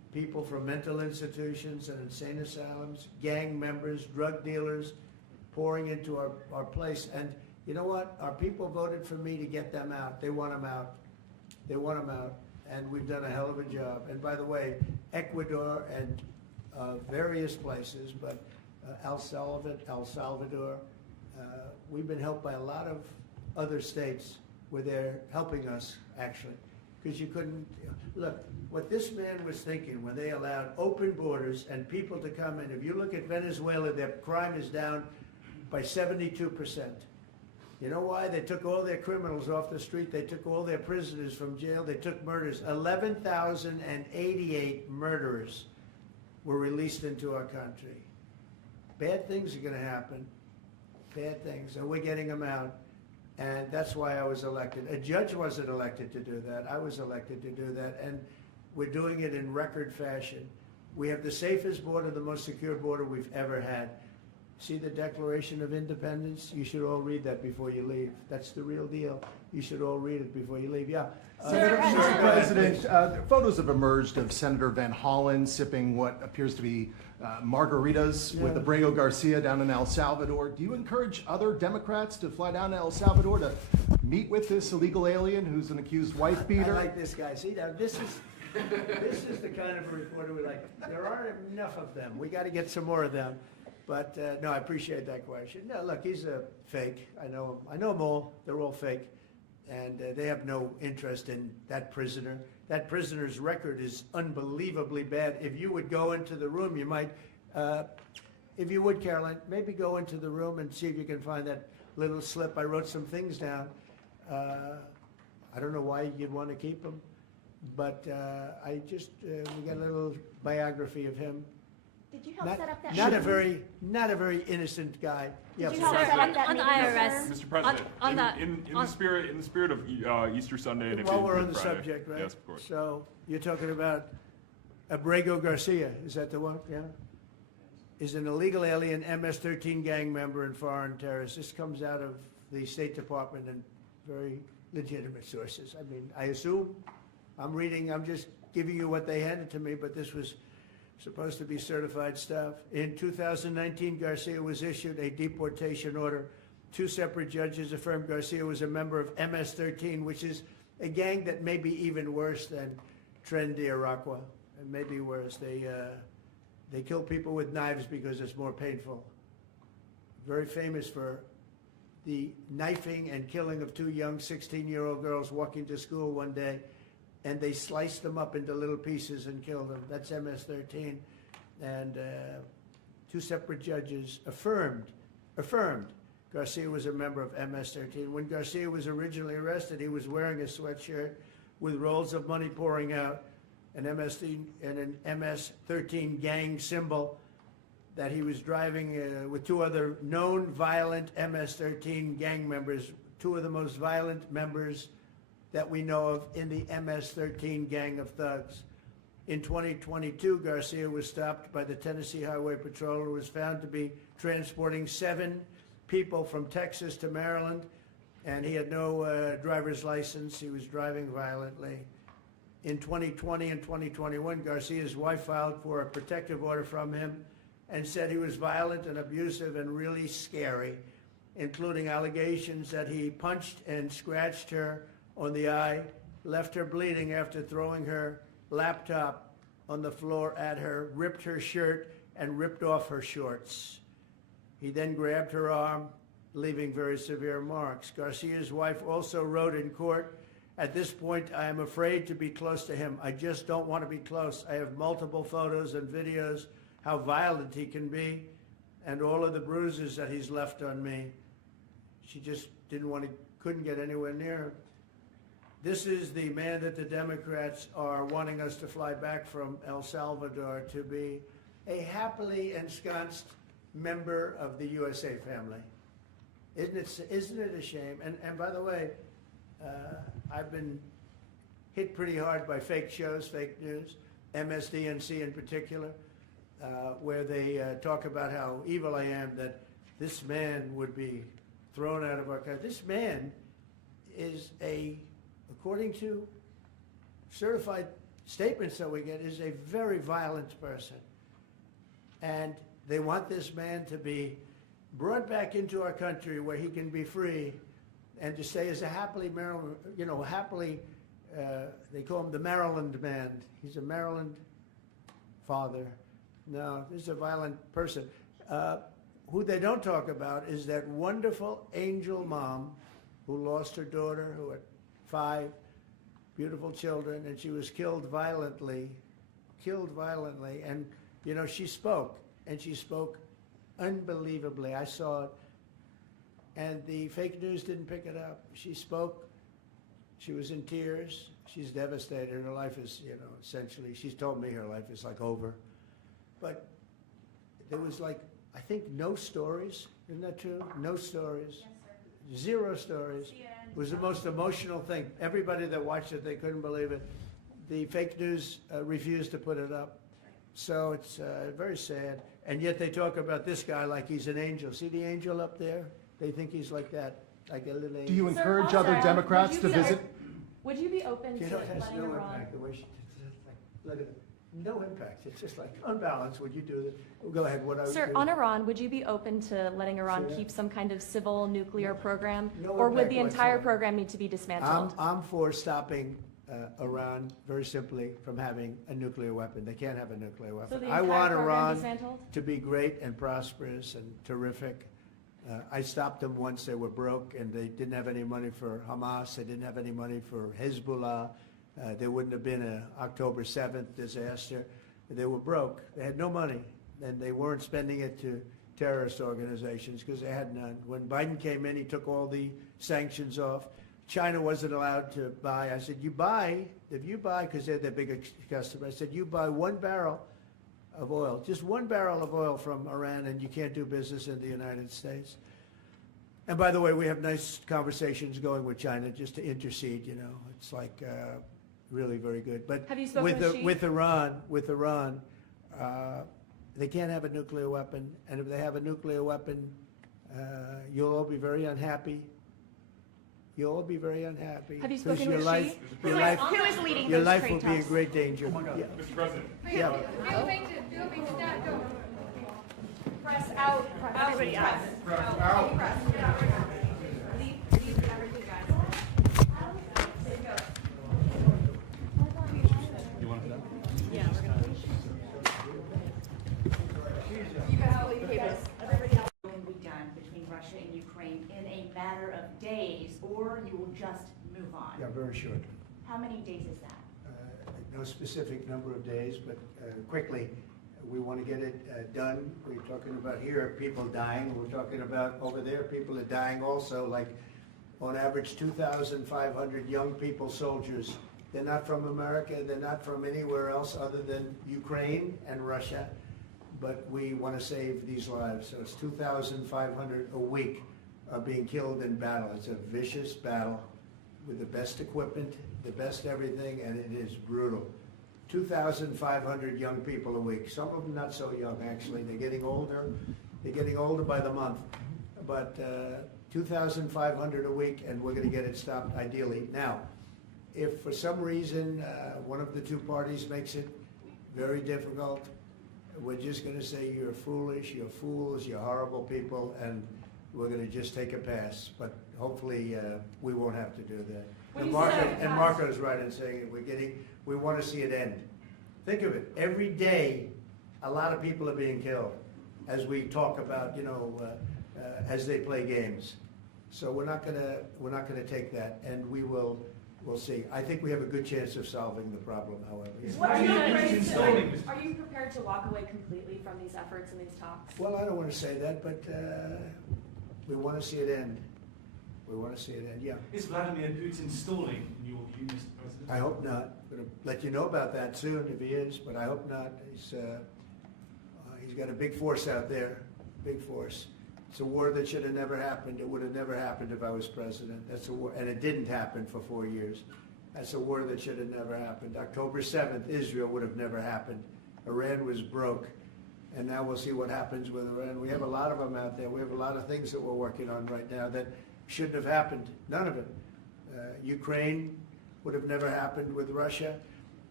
people from mental institutions and insane asylums, gang members, drug dealers pouring into our place. And you know what? Our people voted for me to get them out. They want them out. They want them out. And we've done a hell of a job. And by the way, Ecuador and various places, but El Salvador, we've been helped by a lot of other states where they're helping us, actually. Because you couldn't, look, what this man was thinking when they allowed open borders and people to come in, if you look at Venezuela, their crime is down by 72%. You know why? They took all their criminals off the street. They took all their prisoners from jail. They took murders. 11,088 murderers were released into our country. Bad things are going to happen. Bad things. And we're getting them out. And that's why I was elected. A judge wasn't elected to do that. I was elected to do that. And we're doing it in record fashion. We have the safest border, the most secure border we've ever had. See the Declaration of Independence? You should all read that before you leave. That's the real deal. You should all read it before you leave. Yeah. Mr. President, photos have emerged of Senator Van Hollen sipping what appears to be margaritas with Abrego Garcia down in El Salvador. Do you encourage other Democrats to fly down to El Salvador to meet with this illegal alien who's an accused wife beater? I like this guy. See, now this is the kind of a reporter we like. There aren't enough of them. We got to get some more of them. But no, I appreciate that question. No, look, he's a fake. I know him. I know them all. They're all fake. And they have no interest in that prisoner. That prisoner's record is unbelievably bad. If you would go into the room, you might, if you would, Caroline, maybe go into the room and see if you can find that little slip. I wrote some things down. I don't know why you'd want to keep him, but I just, we got a little biography of him. Did you help set up that Not a meeting? very innocent guy. Did you Mr. help set President. up that On the meeting, IRS. sir? Mr. President, in the spirit of Easter Sunday and if While you we're on Good the Friday. subject, right? Yes, of course. So you're talking about Abrego Garcia, is that the one? Yeah? Is an illegal alien, MS-13 gang member and foreign terrorist. This comes out of the State Department and very legitimate sources. I mean, I assume, I'm just giving you what they handed to me, but this was supposed to be certified stuff. In 2019, Garcia was issued a deportation order. 2 separate judges affirmed Garcia was a member of MS-13, which is a gang that may be even worse than Tren de Aragua, and maybe worse. They kill people with knives because it's more painful. Very famous for the knifing and killing of 2 young 16-year-old girls walking to school one day, and they sliced them up into little pieces and killed them. That's MS-13. And 2 separate judges affirmed Garcia was a member of MS-13. When Garcia was originally arrested, he was wearing a sweatshirt with rolls of money pouring out, an MS-13 gang symbol that he was driving with 2 other known violent MS-13 gang members, 2 of the most violent members that we know of in the MS-13 gang of thugs. In 2022, Garcia was stopped by the Tennessee Highway Patrol and was found to be transporting 7 people from Texas to Maryland, and he had no driver's license. He was driving violently. In 2020 and 2021, Garcia's wife filed for a protective order from him and said he was violent and abusive and really scary, including allegations that he punched and scratched her on the eye, left her bleeding after throwing her laptop on the floor at her, ripped her shirt, and ripped off her shorts. He then grabbed her arm, leaving very severe marks. Garcia's wife also wrote in court, "At this point, I am afraid to be close to him. I just don't want to be close. I have multiple photos and videos how violent he can be and all of the bruises that he's left on me." She just couldn't get anywhere near him. This is the man that the Democrats are wanting us to fly back from El Salvador to be a happily ensconced member of the USA family. Isn't it a shame? And by the way, I've been hit pretty hard by fake shows, fake news, MSDNC in particular, where they talk about how evil I am, that this man would be thrown out of our country. This man is according to certified statements that we get, is a very violent person. And they want this man to be brought back into our country where he can be free and to stay as a happily Maryland, they call him the Maryland man. He's a Maryland father. No, this is a violent person. Who they don't talk about is that wonderful angel mom who lost her daughter, who had 5 beautiful children, and she was killed violently. And, she spoke, and she spoke unbelievably. I saw it. And the fake news didn't pick it up. She spoke. She was in tears. She's devastated. Her life is, essentially, she's told me her life is like over. But there was I think no stories. Isn't that true? No stories. Yes, sir. 0 stories. It was the most emotional thing. Everybody that watched it, they couldn't believe it. The fake news refused to put it up. So it's very sad. And yet they talk about this guy like he's an angel. See the angel up there? They think he's like that, like a little angel. Do you Sir, encourage also, other Democrats to would you be- visit? Would you be open to It has letting no Iran? impact. The way she look at it. No impact. It's just like unbalanced. Would you do that? Go ahead. What I would Sir, do. on Iran, would you be open to letting Iran Sure. keep some kind of civil nuclear program? No Or would impact the entire whatsoever. program need to be dismantled? I'm for stopping Iran very simply from having a nuclear weapon. They can't have a nuclear So weapon. the I entire want program Iran dismantled? to be great and prosperous and terrific. I stopped them once they were broke and they didn't have any money for Hamas. They didn't have any money for Hezbollah. There wouldn't have been an October 7th disaster. They were broke. They had no money, and they weren't spending it to terrorist organizations because they had none. When Biden came in, he took all the sanctions off. China wasn't allowed to buy. I said, if you buy, because they're their biggest customer, I said, you buy 1 barrel of oil, just 1 barrel of oil from Iran, and you can't do business in the United States. And by the way, we have nice conversations going with China just to intercede, It's like really very good. But Have you spoken with Xi? with Iran, they can't have a nuclear weapon. And if they have a nuclear weapon, you'll all be very unhappy. You'll all be very unhappy. Have you 'Cause spoken your with life, Xi? your life, Who is leading your those life trade will be in talks? great danger. Yeah. Mr. President. Yeah. Press out. Everybody out. You want that? Will be done between Russia and Ukraine in a matter of days, or you will just move on? Yeah, very shortly. How many days is that? No specific number of days, but quickly, we want to get it done. We're talking about here, people dying. We're talking about over there, people are dying also, like on average 2,500 young people, soldiers. They're not from America, they're not from anywhere else other than Ukraine and Russia, but we want to save these lives. So it's 2,500 a week are being killed in battle. It's a vicious battle with the best equipment, the best everything, and it is brutal. 2,500 young people a week. Some of them not so young, actually. They're getting older. They're getting older by the month. But 2,500 a week, and we're going to get it stopped ideally. Now, if for some reason one of the two parties makes it very difficult, we're just going to say you're foolish, you're fools, you're horrible people, and we're going to just take a pass. But hopefully we won't have to do that. When And you say Marco is right in saying it. We want to see it end. Think of it. Every day, a lot of people are being killed as we talk about, as they play games. So we're not gonna take that, and we'll see. I think we have a good chance of solving the problem, however. Are you prepared to walk away completely from these efforts and these talks? Well, I don't want to say that, but we want to see it end. We want to see it end, yeah. Is Vladimir Putin stalling, in your view, Mr. President? I hope not. I'm going to let you know about that soon if he is, but I hope not. He's got a big force out there, big force. It's a war that should have never happened. It would have never happened if I was president. That's a war, and it didn't happen for 4 years. That's a war that should have never happened. October 7th, Israel would have never happened. Iran was broke, and now we'll see what happens with Iran. We have a lot of them out there. We have a lot of things that we're working on right now that shouldn't have happened. None of it. Ukraine would have never happened with Russia.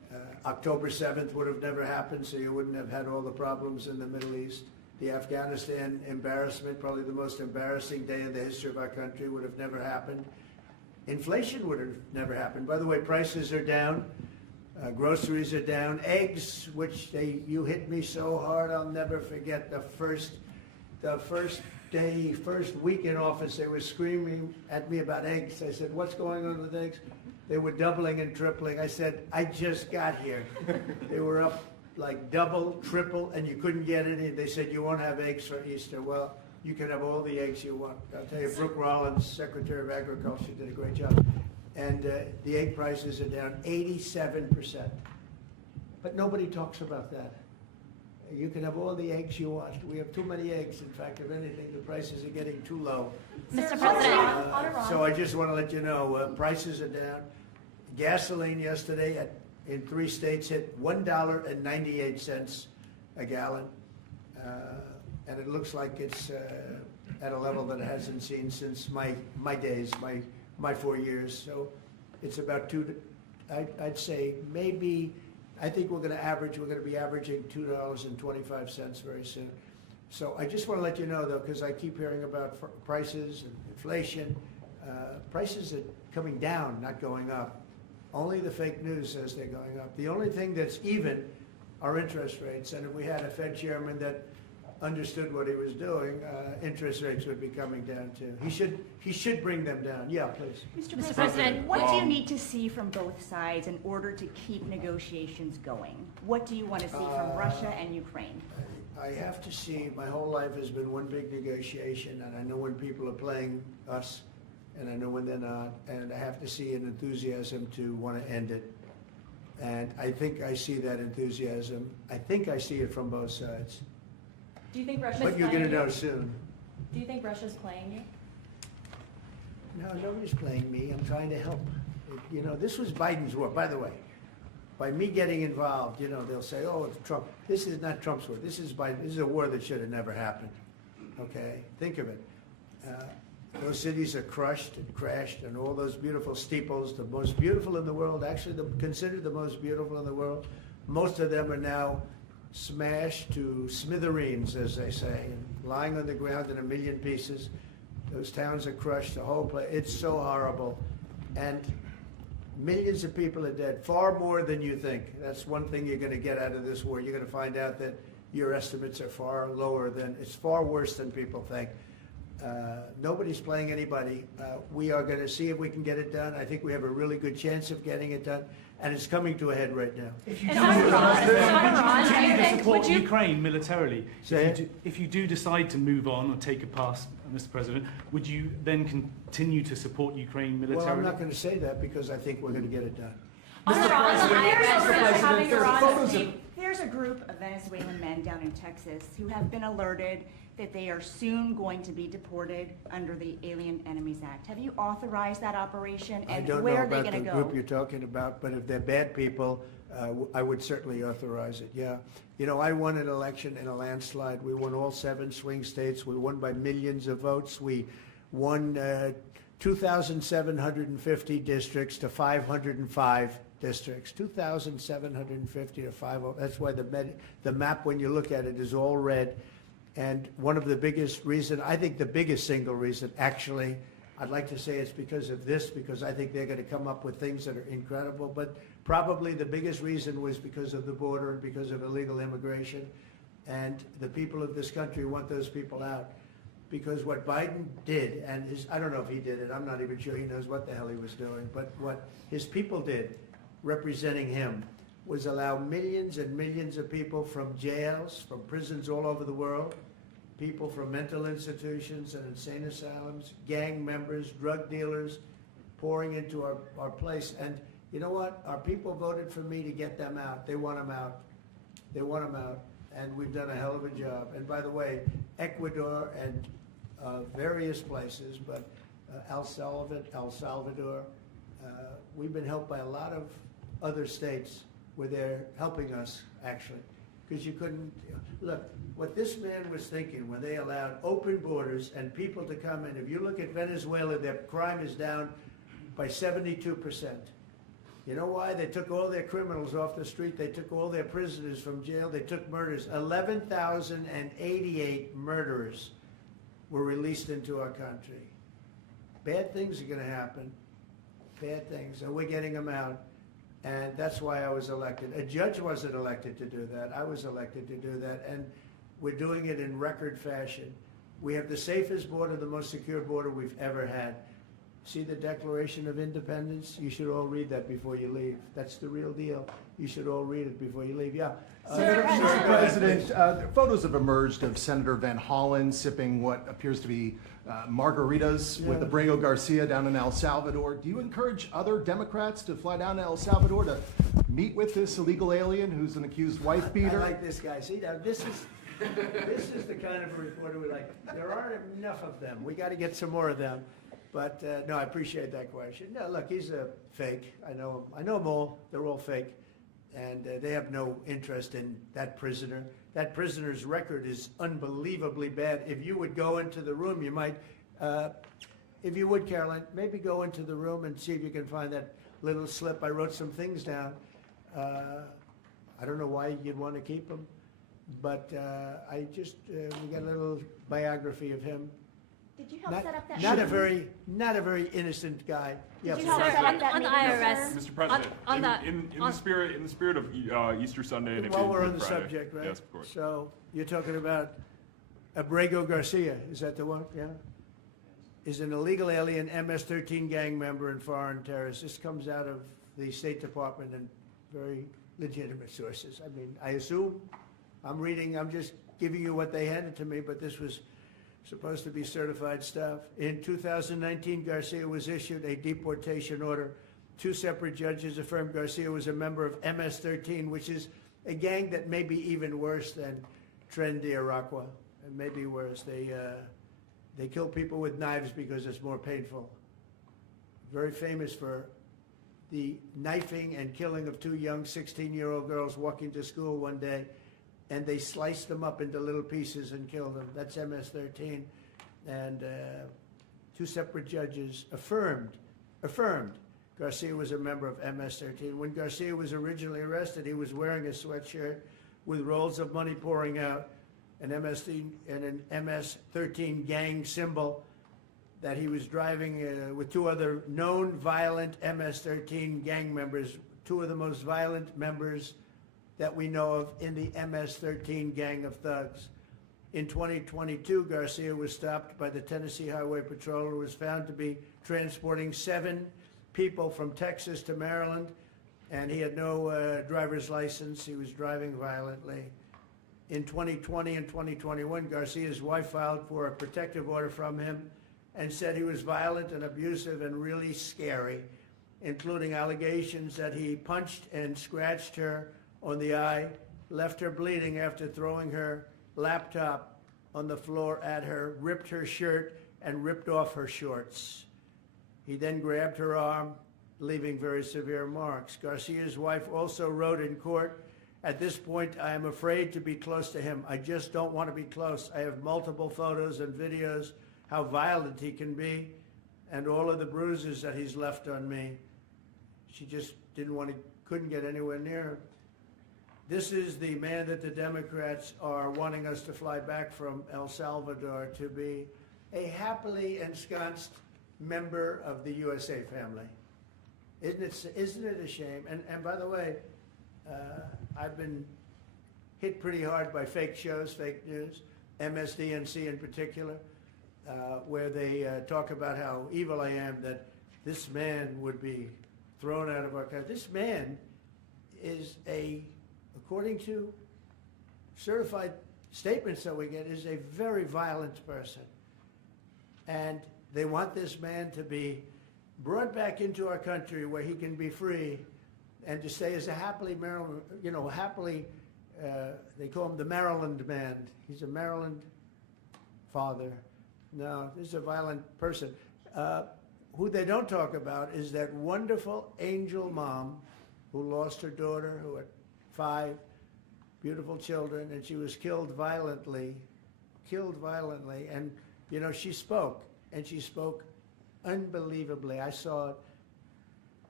October 7th would have never happened, so you wouldn't have had all the problems in the Middle East. The Afghanistan embarrassment, probably the most embarrassing day in the history of our country, would have never happened. Inflation would have never happened. By the way, prices are down. Groceries are down. Eggs, which you hit me so hard, I'll never forget the first week in office, they were screaming at me about eggs. I said, what's going on with eggs? They were doubling and tripling. I said, I just got here. They were up like double, triple, and you couldn't get any. They said, you won't have eggs for Easter. Well, you can have all the eggs you want. I'll tell you, Brooke Rollins, Secretary of Agriculture, did a great job. And the egg prices are down 87%. But nobody talks about that. You can have all the eggs you want. We have too many eggs. In fact, if anything, the prices are getting too low. Mr. Sir, President. So I just want to let you know, prices are down. Gasoline yesterday in 3 states hit $1.98 a gallon. And it looks like it's at a level that it hasn't seen since my days, my 4 years. So it's about I'd say maybe, I think we're going to be averaging $2.25 very soon. So I just want to let you know, though, because I keep hearing about prices and inflation. Prices are coming down, not going up. Only the fake news says they're going up. The only thing that's even are interest rates. And if we had a Fed chairman that understood what he was doing, interest rates would be coming down too. He should bring them down. Yeah, please. Mr. President, President, what do you need to see from both sides in order to keep negotiations going? What do you want to see from Russia and Ukraine? I have to see, my whole life has been one big negotiation, and I know when people are playing us, and I know when they're not, and I have to see an enthusiasm to want to end it. And I think I see that enthusiasm. I think I see it from both sides. Do you think Russia's But you're playing going to you? know soon. Do you think Russia's playing you? No, nobody's playing me. I'm trying to help. You know, this was Biden's war, by the way. By me getting involved, you know, they'll say, oh, it's Trump. This is not Trump's war. This is Biden. This is a war that should have never happened. Okay? Think of it. Those cities are crushed and crashed, and all those beautiful steeples, the most beautiful in the world, actually considered the most beautiful in the world, most of them are now smashed to smithereens, as they say, and lying on the ground in a million pieces. Those towns are crushed, the whole place. It's so horrible. And millions of people are dead, far more than you think. That's one thing you're going to get out of this war. You're going to find out that your estimates are far lower than, it's far worse than people think. Nobody's playing anybody. We are going to see if we can get it done. I think we have a really good chance of getting it done, and it's coming to a head right now. If you And do Iran, continue to would support you- Ukraine militarily, Say it. if you do decide to move on or take a pass, Mr. President, would you then continue to support Ukraine militarily? Well, I'm not going to say that because I think we're going to get it done. There's a group of Venezuelan men down in Texas who have been alerted that they are soon going to be deported under the Alien Enemies Act. Have you authorized that operation, I and don't know where are they about going the to go? group you're talking about, but if they're bad people, I would certainly authorize it, yeah. You know, I won an election in a landslide. We won all 7 swing states. We won by millions of votes. We won 2,750 districts to 505 districts. 2,750 to 505. That's why the map, when you look at it, is all red. And one of the biggest reason, I think the biggest single reason, actually, I'd like to say it's because of this, because I think they're going to come up with things that are incredible. But probably the biggest reason was because of the border and because of illegal immigration. And the people of this country want those people out. Because what Biden did, and I don't know if he did it, I'm not even sure he knows what the hell he was doing, but what his people did, representing him, was allow millions and millions of people from jails, from prisons all over the world, people from mental institutions and insane asylums, gang members, drug dealers, pouring into our place. And you know what? Our people voted for me to get them out. They want them out. They want them out. And we've done a hell of a job. And by the way, Ecuador and various places, but El Salvador, we've been helped by a lot of other states where they're helping us, actually. Because you couldn't, look, what this man was thinking when they allowed open borders and people to come in, if you look at Venezuela, their crime is down by 72%. You know why? They took all their criminals off the street. They took all their prisoners from jail. They took murders. 11,088 murderers were released into our country. Bad things are going to happen. Bad things. And we're getting them out. And that's why I was elected. A judge wasn't elected to do that. I was elected to do that. And we're doing it in record fashion. We have the safest border, the most secure border we've ever had. See the Declaration of Independence? You should all read that before you leave. That's the real deal. You should all read it before you leave. Yeah. Mr. President, photos have emerged of Senator Van Hollen sipping what appears to be margaritas with Abrego Garcia down in El Salvador. Do you encourage other Democrats to fly down to El Salvador to meet with this illegal alien who's an accused wife beater? I like this guy. See, now this is the kind of a reporter we like. There aren't enough of them. We got to get some more of them. But no, I appreciate that question. No, look, he's a fake. I know him. I know them all. They're all fake. And they have no interest in that prisoner. That prisoner's record is unbelievably bad. If you would go into the room, you might, if you would, Caroline, maybe go into the room and see if you can find that little slip. I wrote some things down. I don't know why you'd want to keep them, but we got a little biography of him. Did you help set up that Not a meeting? very innocent guy. Did you please. help set up that on the meeting, IRS. sir? Mr. President, on the- in the spirit of Easter Sunday and While we're on Good the Friday. subject, right? Yes, of course. So you're talking about Abrego Garcia, is that the one? Yeah? Is an illegal alien MS-13 gang member and foreign terrorist. This comes out of the State Department and very legitimate sources. I mean, I assume, I'm just giving you what they handed to me, but this was supposed to be certified stuff. In 2019, Garcia was issued a deportation order. 2 separate judges affirmed Garcia was a member of MS-13, which is a gang that may be even worse than Tren de Aragua. It may be worse. They kill people with knives because it's more painful. Very famous for the knifing and killing of 2 young 16-year-old girls walking to school one day, and they sliced them up into little pieces and killed them. That's MS-13. And 2 separate judges affirmed Garcia was a member of MS-13. When Garcia was originally arrested, he was wearing a sweatshirt with rolls of money pouring out, an MS-13 gang symbol that he was driving with 2 other known violent MS-13 gang members, 2 of the most violent members that we know of in the MS-13 gang of thugs. In 2022, Garcia was stopped by the Tennessee Highway Patrol, who was found to be transporting 7 people from Texas to Maryland, and he had no driver's license. He was driving violently. In 2020 and 2021, Garcia's wife filed for a protective order from him and said he was violent and abusive and really scary, including allegations that he punched and scratched her on the eye, left her bleeding after throwing her laptop on the floor at her, ripped her shirt, and ripped off her shorts. He then grabbed her arm, leaving very severe marks. Garcia's wife also wrote in court, "At this point, I am afraid to be close to him. I just don't want to be close. I have multiple photos and videos how violent he can be and all of the bruises that he's left on me." She just couldn't get anywhere near him. This is the man that the Democrats are wanting us to fly back from El Salvador to be a happily ensconced member of the USA family. Isn't it a shame? And by the way, I've been hit pretty hard by fake shows, fake news, MSDNC in particular, where they talk about how evil I am, that this man would be thrown out of our country. This man is according to certified statements that we get, is a very violent person. And they want this man to be brought back into our country where he can be free and to stay as a happily Maryland, they call him the Maryland man. He's a Maryland father. No, this is a violent person. Who they don't talk about is that wonderful angel mom who lost her daughter, who had 5 beautiful children, and she was killed violently. And, she spoke, and she spoke unbelievably. I saw it.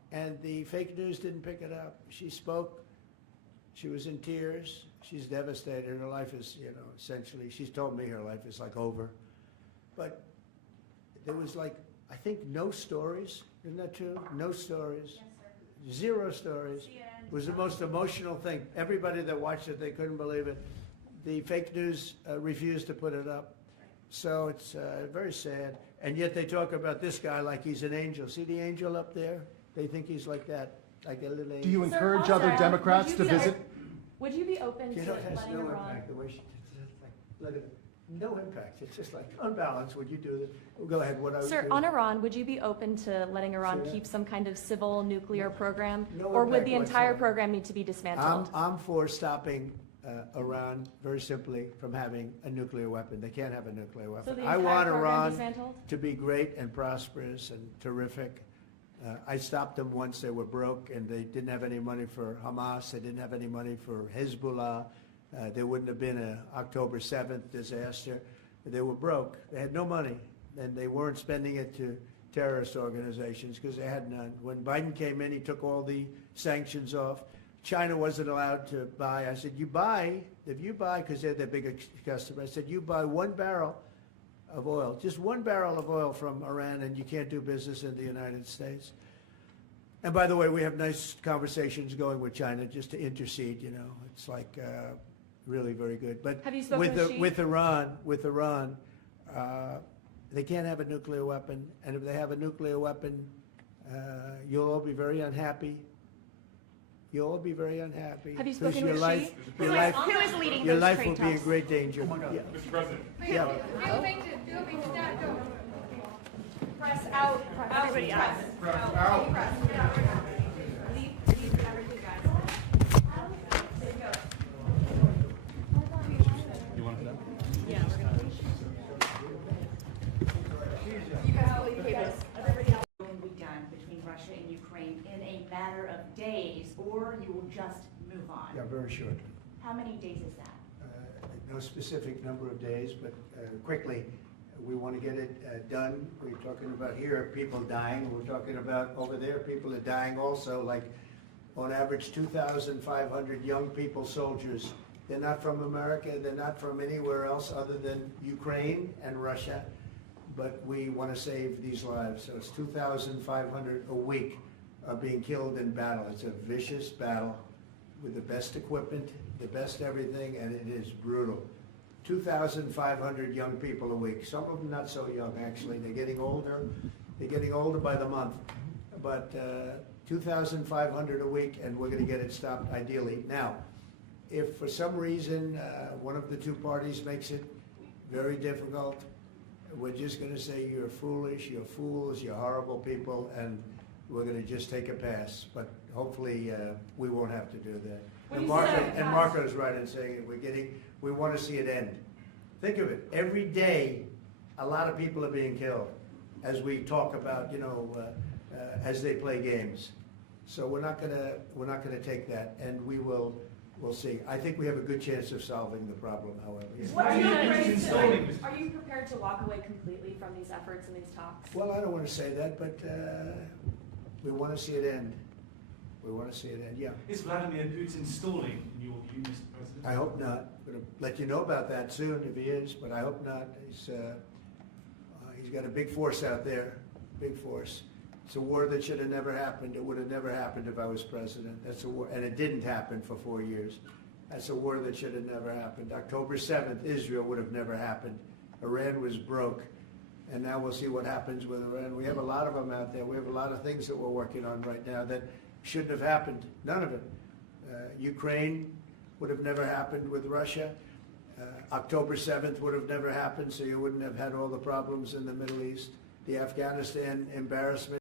and the fake news didn't pick it up. She spoke. She was in tears. She's devastated. Her life is, essentially, she's told me her life is like over. But there was like, I think, no stories. Isn't that true? No stories. Yes, sir. Zero stories. It was the most emotional thing. Everybody that watched it, they couldn't believe it. The fake news refused to put it up. So it's very sad. And yet they talk about this guy like he's an angel. See the angel up there? They think he's like that, like a little angel. Do you Sir, encourage also, other Democrats to would you be- visit? Would you be open to It has letting no Iran? impact, the way she, it's just like, look at it, no impact. It's just like unbalanced. Would you do this? Go ahead, what I was Sir, doing. on Iran, would you be open to letting Iran Say that. keep some kind of civil nuclear program? No Or would impact the entire whatsoever. program need to be dismantled? I'm for stopping Iran, very simply, from having a nuclear weapon. They can't have a nuclear So weapon. the I entire want program Iran dismantled? to be great and prosperous and terrific. I stopped them once they were broke and they didn't have any money for Hamas. They didn't have any money for Hezbollah. There wouldn't have been an October 7th disaster. They were broke. They had no money, and they weren't spending it to terrorist organizations because they had none. When Biden came in, he took all the sanctions off. China wasn't allowed to buy. I said, you buy, if you buy, because they're their biggest customer, I said, you buy 1 barrel of oil, just 1 barrel of oil from Iran, and you can't do business in the United States. And by the way, we have nice conversations going with China just to intercede, It's like really very good. But Have you spoken with Xi? with Iran, they can't have a nuclear weapon, and if they have a nuclear weapon, you'll all be very unhappy. You'll all be very unhappy. Have you 'Cause spoken your with life, Xi? your life, Who is leading your those life trade will be in talks? great danger. Yeah. Mr. President. Yeah. Press out, everybody out. Leave everything, guys. There you go. You want that? Yeah, we're gonna. You guys will leave tables. Everybody else. Will be done between Russia and Ukraine in a matter of days, or you will just move on? Yeah, very short. How many days is that? No specific number of days, but quickly, we want to get it done. We're talking about here, people dying. We're talking about over there, people are dying also, like on average 2,500 young people, soldiers. They're not from America, they're not from anywhere else other than Ukraine and Russia, but we want to save these lives. So it's 2,500 a week are being killed in battle. It's a vicious battle with the best equipment, the best everything, and it is brutal. 2,500 young people a week. Some of them not so young, actually. They're getting older. They're getting older by the month. But 2,500 a week, and we're going to get it stopped ideally. Now, if for some reason one of the two parties makes it very difficult, we're just going to say you're foolish, you're fools, you're horrible people, and we're going to just take a pass. But hopefully we won't have to do that. When And you say Marco, pass- Marco's right in saying it. We want to see it end. Think of it. Every day, a lot of people are being killed, as we talk about, as they play games. So we're not gonna take that, and we'll see. I think we have a good chance of solving the problem, however. Yeah. Are you prepared to walk away completely from these efforts and these talks? Well, I don't want to say that, but we want to see it end. We want to see it end, yeah. Is Vladimir Putin stalling, in your view, Mr. President? I hope not. I'm going to let you know about that soon if he is, but I hope not. He's got a big force out there, big force. It's a war that should have never happened. It would have never happened if I was president. That's a war, and it didn't happen for 4 years. That's a war that should have never happened. October 7th, Israel would have never happened. Iran was broke, and now we'll see what happens with Iran. We have a lot of them out there. We have a lot of things that we're working on right now that shouldn't have happened. None of it. Ukraine would have never happened with Russia. October 7th would have never happened, so you wouldn't have had all the problems in the Middle East. The Afghanistan embarrassment